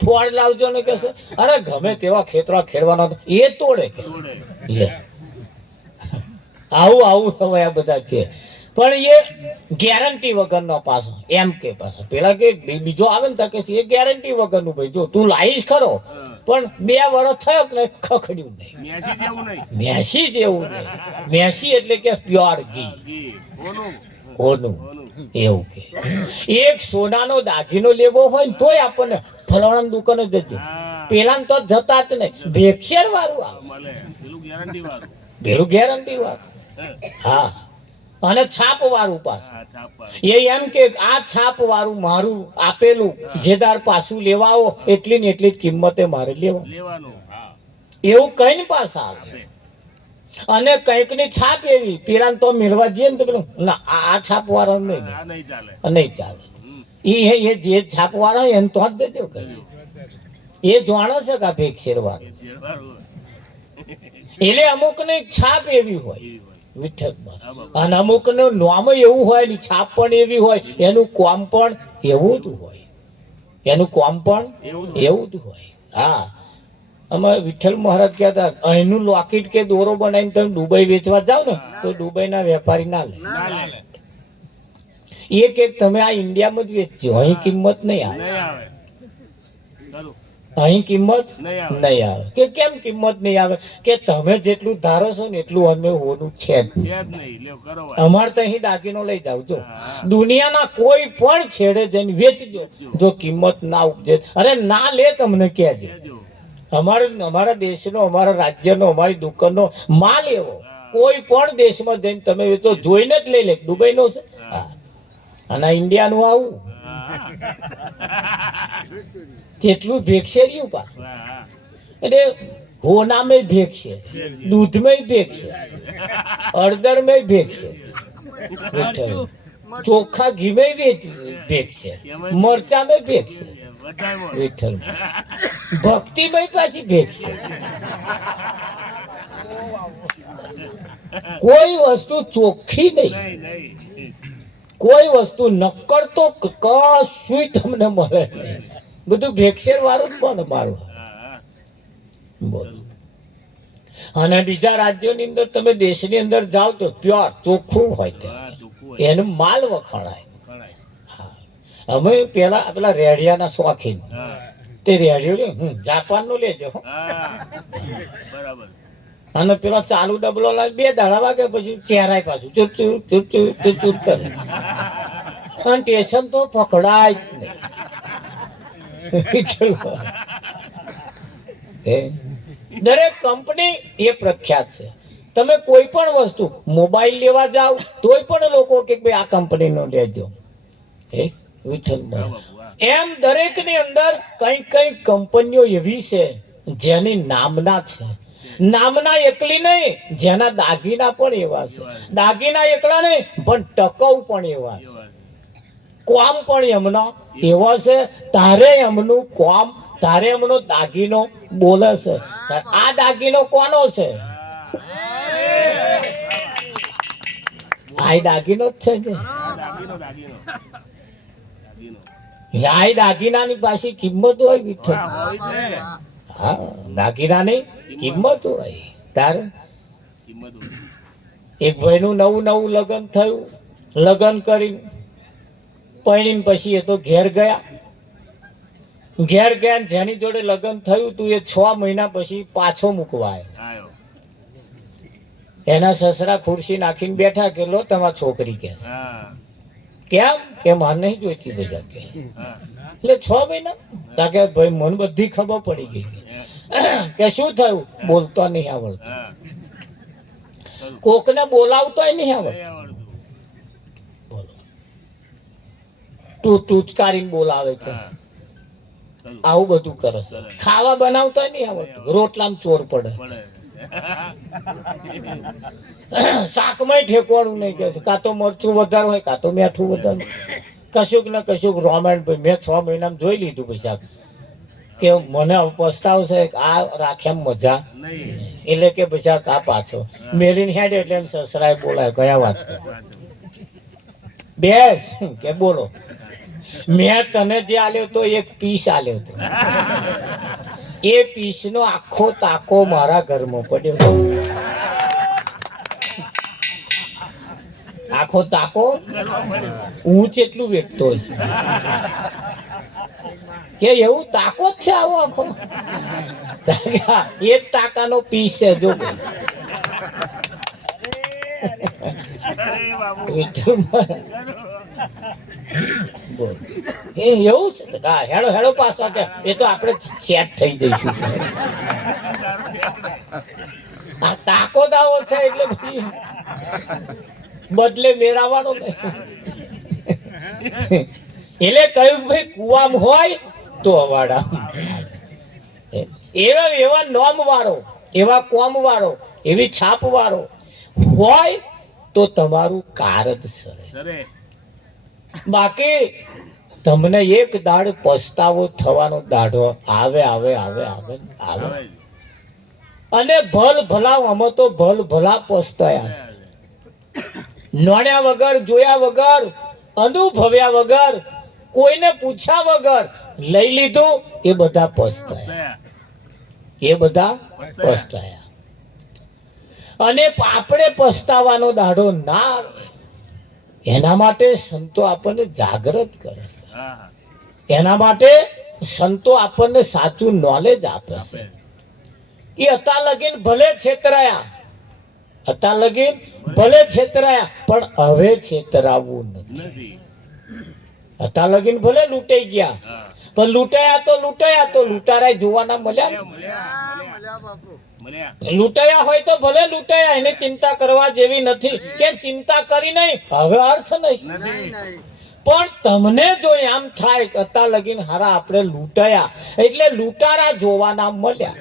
થોડ લાવજો ને કે છે, અરે ગમે તેવા ખેતરા ખેડવાના એ તોડે કે લે આવું હવે આ બધા કે. પણ એ ગેરંટી વગરનો પાછો એમ કે પાછો પેલા કે બીજો આવે ને કે એ ગેરંટી વગરનું ભાઈ જો તું લાવીશ ખરો, પણ 2 વર્ષ થયો ને ખખડ્યું નહીં. મેસી જેવું નહીં. મેસી એટલે કે પ્યોર ઘી ઓનું એવું કે. એક સોનાનો દાગીનો લેવો હોય ને તોય આપણને ફલાણા દુકાને જજો, પેલા તો જતા જ નહીં, ભેક્ષેર વાળું આવે, પેલું ગેરંટી વાળું. હા, અને છાપ વાળું પાછું. હા, છાપા. એ એમ કે આ છાપ વાળું મારું આપેલું જેદાર પાછું લેવા આવો એટલી ને એટલી જ કિંમતે મારે લેવા, લેવાનું. હા, એવું કઈ પાછા આવે. આપે. અને કઈક ની છાપ એવી પેલા તો મેળવા જઈએ ને તો પેલું ના આ છાપ વાળો નહીં આ નહીં ચાલે. નહીં ચાલે. હમ. એ જે છાપ વાળો એને તો જ દેજો કઈ. એ જાણે છે કે આ ભેગશેર વાળો એ જેરવાળું. એટલે અમુક ની છાપ એવી હોય એવી હોય. વિઠ્ઠલમાં. હા, બાબા. અને અમુક નું નામ એવું હોય ને છાપ પણ એવી હોય એનું કોમ પણ એવું જ હોય, એનું કોમ પણ એવું જ. એવું જ હોય. હા, અમે વિઠ્ઠલ મહારાજ કહેતા અહીંનું લોકેટ કે દોરો બનાવીને તમે દુબઈ વેચવા જાઓ ને તો દુબઈના વેપારી ના લે. ના લે. એ કે તમે આ ઇન્ડિયામાં જ વેચજો, અહીં કિંમત નહીં આવે, નહીં આવે. ખરું. અહીં કિંમત નહીં આવે. નહીં આવે. કે કેમ કિંમત નહીં આવે? કે તમે જેટલું ધારો છો ને એટલું અમે હોનું છે જ. છે જ નહીં. લ્યો, કરો વાત. અમારે તો અહીં દાગીનો લઈ જાવ જો હા. દુનિયાના કોઈ પણ છેડે જઈને વેચજો, જો કિંમત ના ઉપજે અરે ના લે તમને કહેજો. કહેજો. અમારા દેશનો, અમારા રાજ્યનો, અમારી દુકાનનો માલ એવો કોઈ પણ દેશમાં જઈને તમે વેચો જોઈને જ લઈ લે. દુબઈનો છે હા, અને ઇન્ડિયાનું આવું હા. જેટલું ભેગશેર્યું પા હા. એટલે હોનામાં ભેગ છે, દૂધમાં ભેગ છે, હળદરમાં ભેગ છે, ચોખ્ખા ઘીમાં ભેગ છે, મરચામાં ભેગ છે, બધામાં. વિઠ્ઠલ ભક્તિમાં પાછી ભેગ છે. કોઈ વસ્તુ ચોખ્ખી નહીં, નહીં, નહીં. કોઈ વસ્તુ નક્કર તો કશું તમને મળે નહીં. બધું ભેગશેર વાળું જ પણ મારું. હા. બોલો. અને બીજા રાજ્યોની અંદર તમે દેશની અંદર જાઓ તો પ્યોર ચોખ્ખું હોય તે હા, ચોખ્ખું હોય. એનું માલ વખણાય. ખણાય. હા, અમે પેલા રેડિયાના શોખીન હા. તે રેડિયો લે જાપાનનો લેજો હો. હા. બરાબર. અને પેલો ચાલુ ડબલો લાવી 2 દાડા વાગે પછી ચહેરાય પાછું ચૂપ ચૂપ ચૂપ ચૂપ ચૂપ ચૂપ કરે. અને સ્ટેશન તો પકડાય જ નહીં. દરેક કંપની એ પ્રખ્યાત છે. તમે કોઈ પણ વસ્તુ મોબાઈલ લેવા જાઓ તોય પણ લોકો કે ભાઈ આ કંપનીનો લેજો. હે વિઠ્ઠલ હા, મહારાજ. બાપુ. હા. એમ દરેકની અંદર કઈ કઈ કંપનીઓ એવી છે જેની નામના છે. નામના એકલી નહીં, જેના દાગીના પણ એવા છે. દાગીના એકલા નહીં પણ ટકાઉ પણ એવા છે, એવા. કોમ પણ એમનો એવો છે. તારે એમનું કોમ, તારે એમનો દાગીનો બોલે છે. આ દાગીનો કોનો છે? આ દાગીનો જ છે કે દાગીનો. દાગીનો. દાગીનો. આ દાગીનાની પાછી કિંમત હોય વિઠ્ઠલ. હા, હોય છે. હા, દાગીનાની કિંમત હોય. તારે કિંમત હોય. એક ભાઈનું નવું નવું લગ્ન થયું, લગ્ન કરી પરણીને પછી એ તો ઘેર ગયા ને જેની જોડે લગ્ન થયું તું એ 6 મહિના પછી પાછો મૂકવા આવ્યો. આયો. એના સસરા ખુરશી નાખીને બેઠા કે લો તમારી છોકરી કે છે. હા. કેમ કે મારે નહીં જોઈતી બધા કે. હા. એટલે 6 મહિના તા કે ભાઈ મને બધી ખબર પડી ગઈ કે શું થયું, બોલતો નહીં આવડતું, હા. ખરું. કોકને બોલાવતોય નહીં આવડતું. નહીં આવડતું. બોલો તું તુચકારીને બોલાવે કે હા. ખરું. આવું બધું કરે છે. ખાવા બનાવતોય નહીં આવડતું, રોટલામાં ચોર પડે, પડે. શાકમાંય ઠેકવાનું નહીં કે છે. કાં તો મરચું વધારે હોય, કાં તો મીઠું વધારે, કશુંક ને કશુંક રોમેન્ટ. ભાઈ મેં 6 મહિનામાં જોઈ લીધું પછી કે મને હવે પસ્તાવ છે કે આ રાખ્યા મજા, નહીં. એટલે કે પછી આ પાછો મેલીને હેડ એટલે એમ સસરાએ બોલાય કયા વાત કરે? બેસ કે બોલો. મેં તને જે આલ્યો તો એક પીસ આલ્યો તો, એ પીસનો આખો તાકો મારા ઘરમાં પડ્યો. આખો તાકો હું જેટલું વેચતો છું કે એવું તાકો જ છે આવો આખો. એ જ તાકાનો પીસ છે જો. અરે બાબુ. વિઠ્ઠલ મહારાજ. બોલ. એ એવું છે હા, હેડો હેડો પાછા કે એ તો આપણે સેટ થઈ જઈશું. આ તાકો દાવો છે એટલે પછી બદલે મેળવવાનો નહીં. એટલે કહ્યું ભાઈ કુવામાં હોય તો અવાડા એવા નોમ વાળો, એવા કોમ વાળો, એવી છાપ વાળો હોય તો તમારું કારજ સરે. સરે. બાકી તમને એક દાડ પસ્તાવો થવાનો દાડો આવે આવે આવે આવે આવે. આવે જ. અને ભલ ભલા અમે તો ભલ ભલા પસ્તાયા. નોણ્યા વગર, જોયા વગર, અનુભવ્યા વગર, કોઈને પૂછ્યા વગર લઈ લીધું એ બધા પસ્તાયા. એ બધા પસ્તાયા. અને આપણે પસ્તાવાનો દાડો ના આવે એના માટે સંતો આપણને જાગૃત કરે છે. હા, હા. એના માટે સંતો આપણને સાચું નોલેજ આપે છે. એ હતા લગીન ભલે છેતરાયા, હતા લગીન ભલે છેતરાયા, પણ હવે છેતરાવું નથી. નથી. હતા લગીન ભલે લૂંટાઈ ગયા, હા. પણ લૂંટાયા તો લૂંટારા જોવાના મળ્યા ને. મળ્યા. લૂંટાયા હોય તો ભલે લૂંટાયા, એને ચિંતા કરવા જેવી નથી. કે ચિંતા કરી નહીં, હવે અર્થ નહીં. નથી. પણ તમને જો એમ થાય કે અત્યાર લગીન હારા આપણે લૂંટાયા એટલે લૂંટારા જોવાના મળ્યા.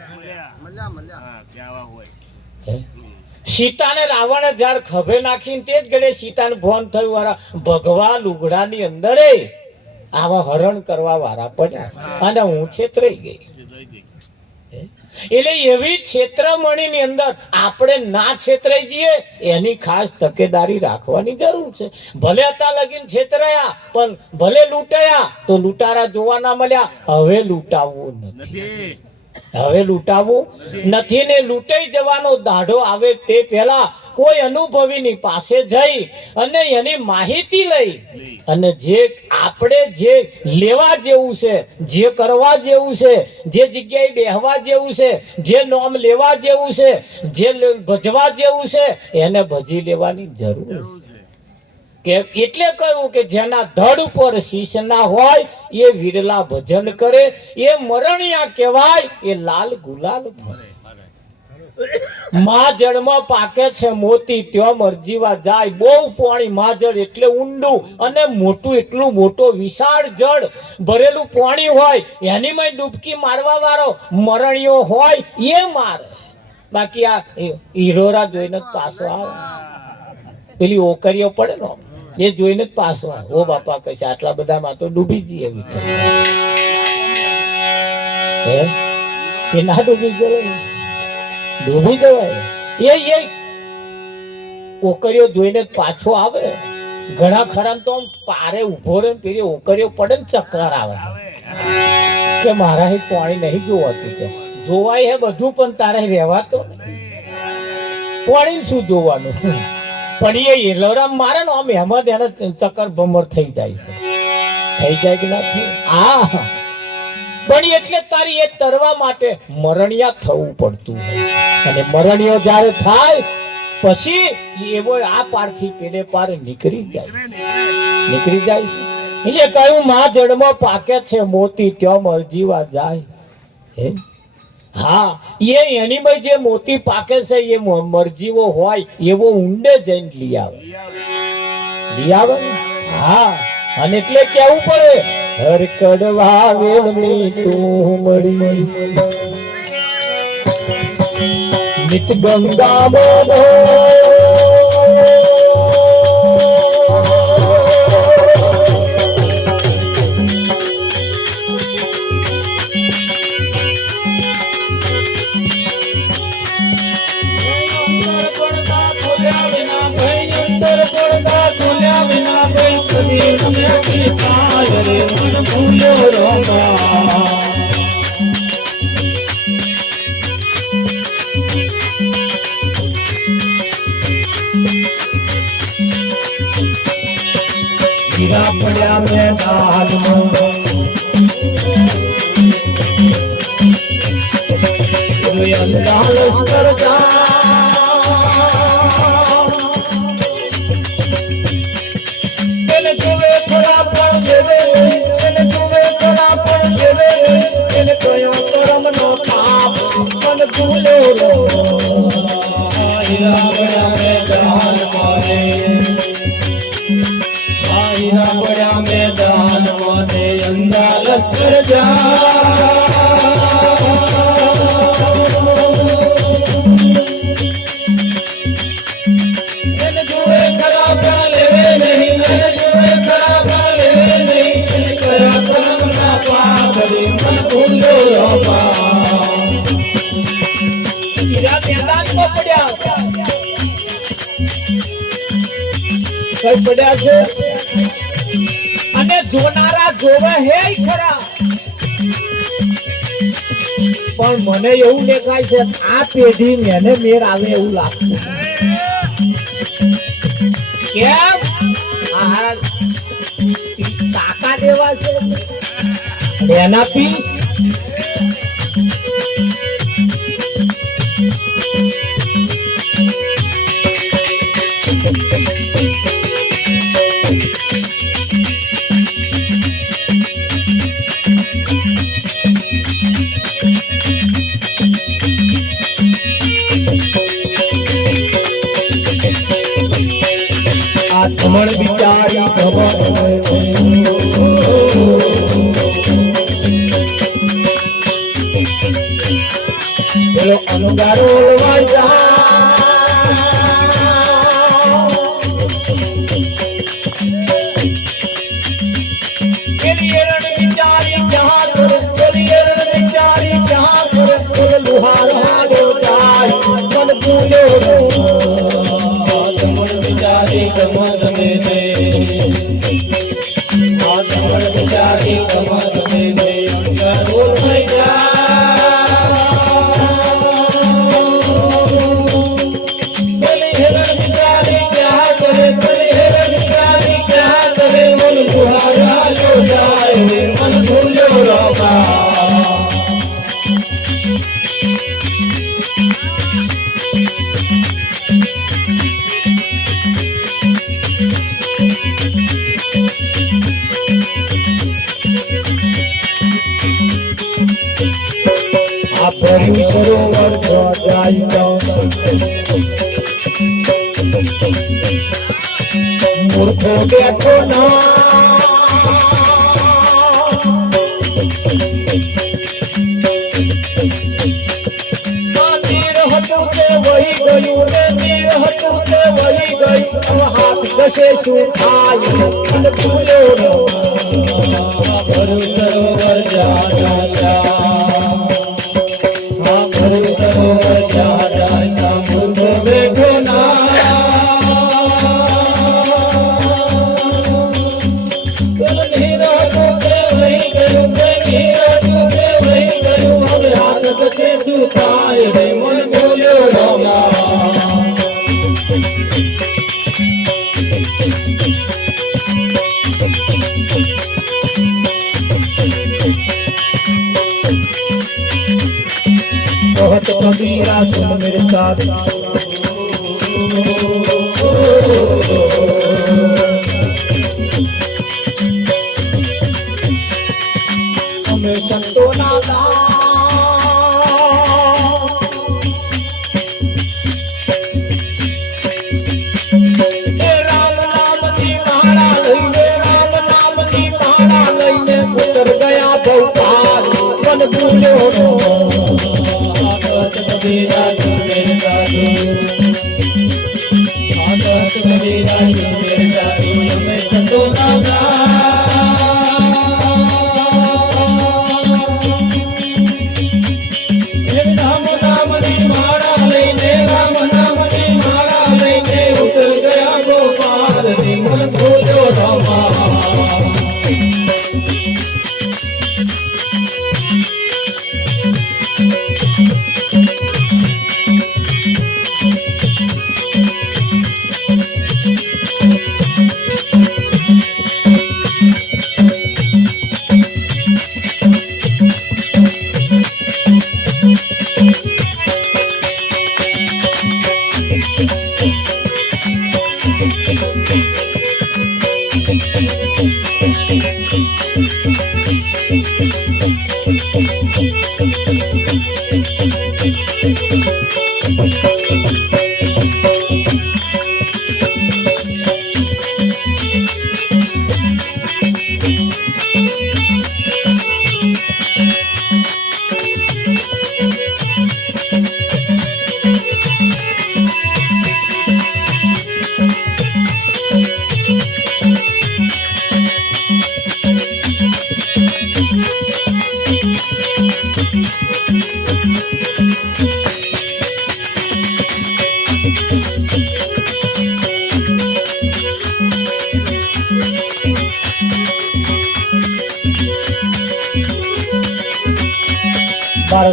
મળ્યા. હા, ક્યાં હોય. હે? સીતાને રાવણે જ્યારે ખભે નાખીને તે જ ઘડે સીતાને ભોન થયું વાળા ભગવા લુગડાની અંદર આવા હરણ કરવા વાળા પડ્યા અને હું છેતરાઈ ગઈ. એટલે એવી છેતરામણીની અંદર આપણે ના છેતરાઈ જઈએ એની ખાસ તકેદારી રાખવાની જરૂર છે. ભલે હતા લગીન છેતરાયા પણ ભલે લૂંટાયા તો લૂંટારા જોવા ના મળ્યા. હવે લૂંટાવવું નથી. નથી. હવે લૂંટાવવું નથી ને લૂંટાઈ જવાનો દાઢો આવે તે પહેલા કોઈ અનુભવીની પાસે જઈ અને એની માહિતી લઈ અને જે આપણે જે લેવા જેવું છે, જે કરવા જેવું છે, જે જગ્યાએ બેહવા જેવું છે, જે નોમ લેવા જેવું છે, જે ભજવા જેવું છે એને ભજી લેવાની જરૂર છે. કે એટલે કહ્યું કે જેના ધડ ઉપર શીશ ના હોય એ વિરલા ભજન કરે, એ મરણિયા કહેવાય, એ લાલ ગુલાલ ફરે. માજળમાં પાકે છે મોતી ત્યો મરજીવા જાય. બહુ પાણી માજળ એટલે ઊંડું અને મોટું, એટલું મોટો વિશાળ જળ ભરેલું પાણી હોય એનીમાં ડૂબકી મારવા વાળો મરણિયો હોય એ મારે. બાકી આ હીરોરા જોઈને જ પાછો આવે. પેલી ઓકરીઓ પડે ને એ જોઈને જ પાછો આવે. ઓ બાપા કહેશે આટલા બધામાં તો ડૂબી જઈએ વિઠ્ઠલ. કે ના ડૂબી જવાય, ડૂબી જવાય. એ ઓકરીઓ જોઈને જ પાછો આવે. ઘણા ખરા તો આમ પારે ઉભો રહે ને પેલી ઓકરીઓ પડે ને ચક્કર આવે કે મારા પાણી નહીં જોવાતું. કે જોવાય હે બધું પણ તારે રહેવાતો પાણી શું જોવાનું. પણ એ હિલોરામ મારે ને આમ એમાં એને ચક્કર ભમર થઈ જાય છે. થઈ જાય કે ના થઈ? હા, પણ એટલે તારી એ તરવા માટે મરણિયા થવું પડતું હોય. અને મરણિયો જ્યારે થાય પછી એવો આ પારથી પેલે પાર નીકળી જાય છે. એટલે કહ્યું માં જળમાં પાકે છે મોતી ત્યાં મરજીવા જાય. હે હા, એની માં જે મોતી પાકે છે એ મરજીવો હોય એવો ઊંડે જઈને લઈ આવે. હા, અને એટલે કેવું પડે હર કડવા વેલની તું મળી નિત ગંગા બોલો હીરા પડ્યા મેદાનમાં લશ્કર એને જોવે થોડા પણ દેવે, એને જોવે થોડા પણ દેવે, એને કયો કરમ નો પાપ મન ભૂલે રો. હીરા પડ્યા મેદાનમાં પડ્યા છે અને જોનારા જોવે હે ખરા, પણ મને એવું દેખાય છે આ પેઢી મેને મેર આવે એવું લાગતું. કેમ? આ કાકા દેવા છે એના પી મણ વિચારી પેલો અનુગારો લુહાર મન ભૂલ્યો સરોવર જાય મૂર્ખો બેઠો ના વહી ગયું ને તીર હતું તે વહી ગયું હાથ કશે શું થાય અને ભૂલ્યો સરોવર જાય बहुत कबीरा सुन मेरे साथ हमें संतो ना राम नाम की माला लईने राम नाम की माला लईने उतर गया भोपाल मन भूल्यो कबीरा मेरे साधु आदत कबीरा मेरे साधु मैं संतो ना राम नाम की माला लईने राम नाम की माला लईने उतर गया गोपाल मन भूल्यो रामा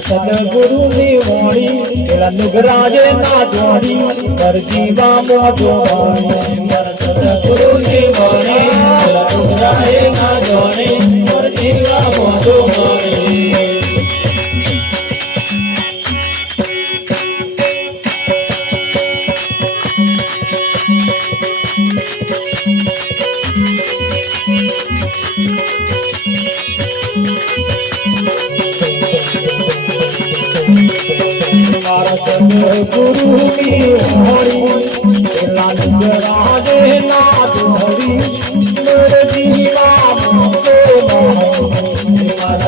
સદગુરુ ની વાણી પેલા નુગરાજે ના જોડી કરજીવા મોજો સદગુરુ ની વાણી પેલા નુગરાજે ના જોડી કરજીવા મોજો ગુરુ ની વાણી પેલા નુગરાજે ના જોડી કરજીવા મોજો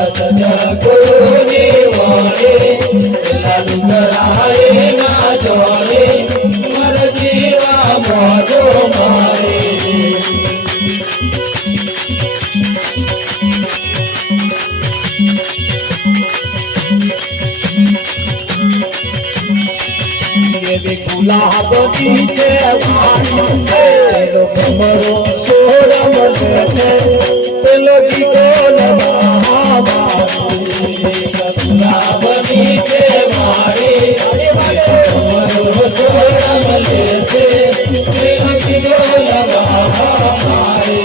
સદગુરુ ની વાણી પેલા નુગરાજે ના જોડી કરજીવા મોજો મારે ગુલાબ બીજે પેલો કમરો સોરમ પેલો દીકો ગુલાબ બીજે મારી કમરો સોરમ લેશે પેલો દીકો મારે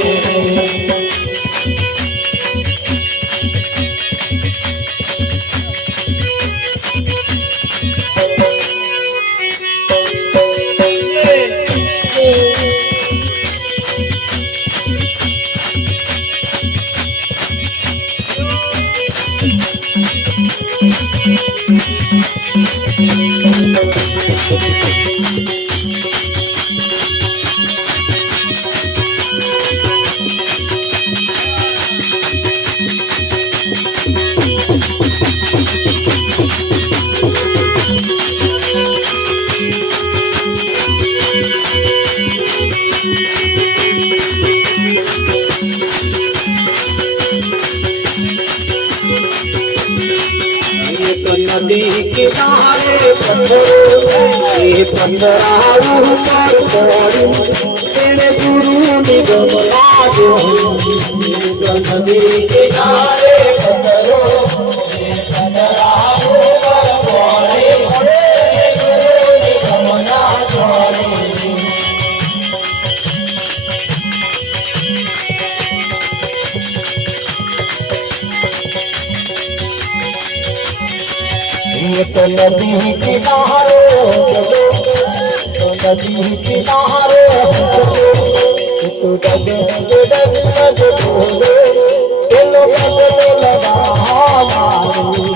नदी किनारे पंदराऊ पर पड़ी तेरे गुरु निगम लागो नदी किनारे पंदराऊ पर पड़ी तेरे गुरु निगम लागो तो नदी किनारे नदी किनारे तो डग डग डग बोले चलो बदलो लगा हमारी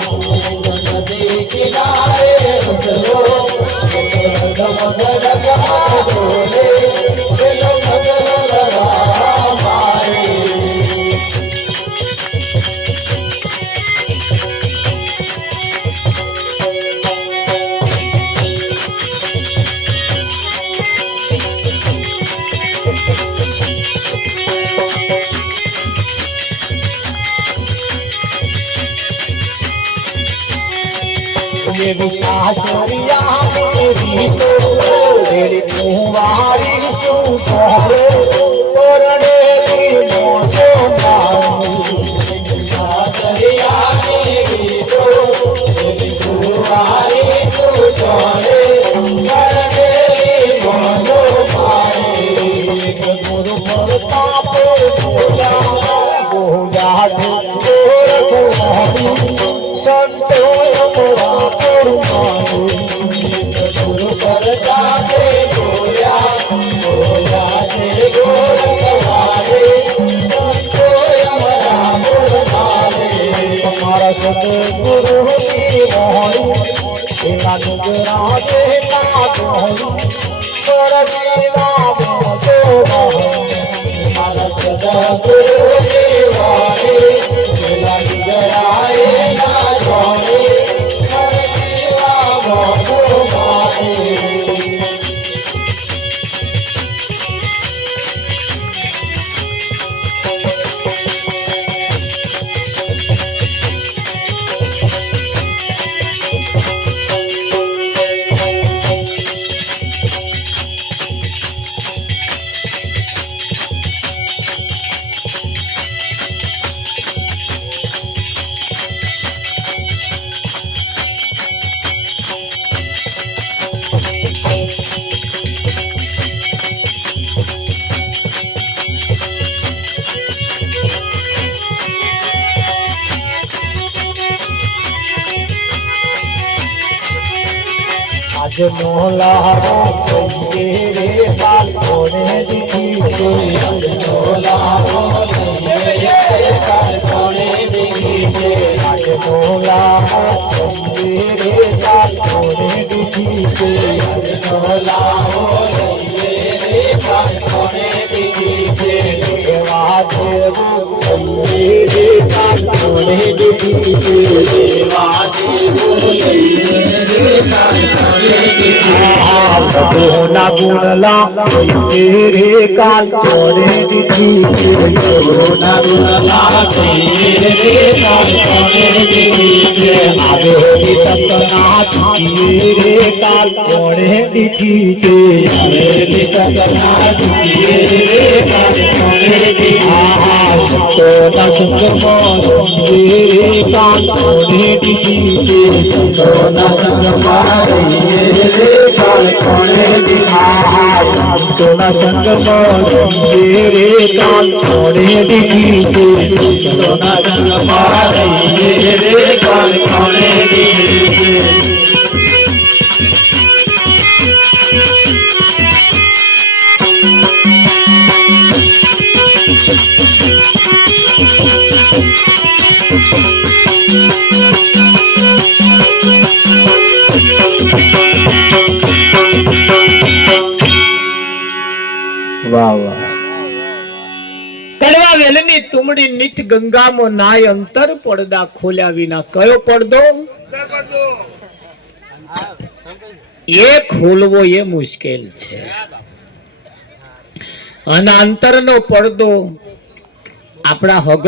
नदी किनारे चलो डग डग बोले चलो बदलो लगा हमारी ये विशासरिया मेरी तो मेरी कुंवारी सुधारे करने की मोसे विशासरिया मेरी तो मेरी कुंवारी सुधारे करने की मोसे गुरु प्रताप पूजा पूजा संतो गुरु करता से गोया गोया से गोर कवारे संतो हमारा मुरारे हमारा सतगुरु की मोहनी तेरा नुगरा देता मोहनी कर जीवा मोजो हमारा सतगुरु की वाणी तेरा नुगराए ना जोड़े कर जीवा मोजो मारे આજનો લાવો લઈએ રે બાળકોને દીધી છે આજનો લાવો લઈએ રે બાળકોને દીધી છે આજનો લાવો લઈએ રે બાળકોને દીધી છે આજનો લાવો લઈએ રે બાળકોને દીધી છે એવા દેવું લઈએ રે બાળકોને દીધી છે એવા દેવું લઈએ રે પ્રભુના ગુણલા રે કાલ કોને દીધી છે પ્રભુના ગુણલા રે કાલ કોને દીધી છે આવે સતના રે કાલ કોને દીધી છે આવે સતના રે કાલ કોને દીધી તો ના સંગમાં રે કાલ કોને દીધી છે તો ના સંગમાં રે કાલ કોને દીધી તો ના સંગમાં રે કાલ કોને દીધી છે તો ના સંગમાં રે કાલ કોને દીધી છે વાહ વાહ કડવા વેલની તુમડી નિત ગંગામાં નાય અંતર પડદા ખોલ્યા વિના કયો પડદો એ ખોલવો એ મુશ્કેલ છે અને અંતરનો પડદો આપણા હગા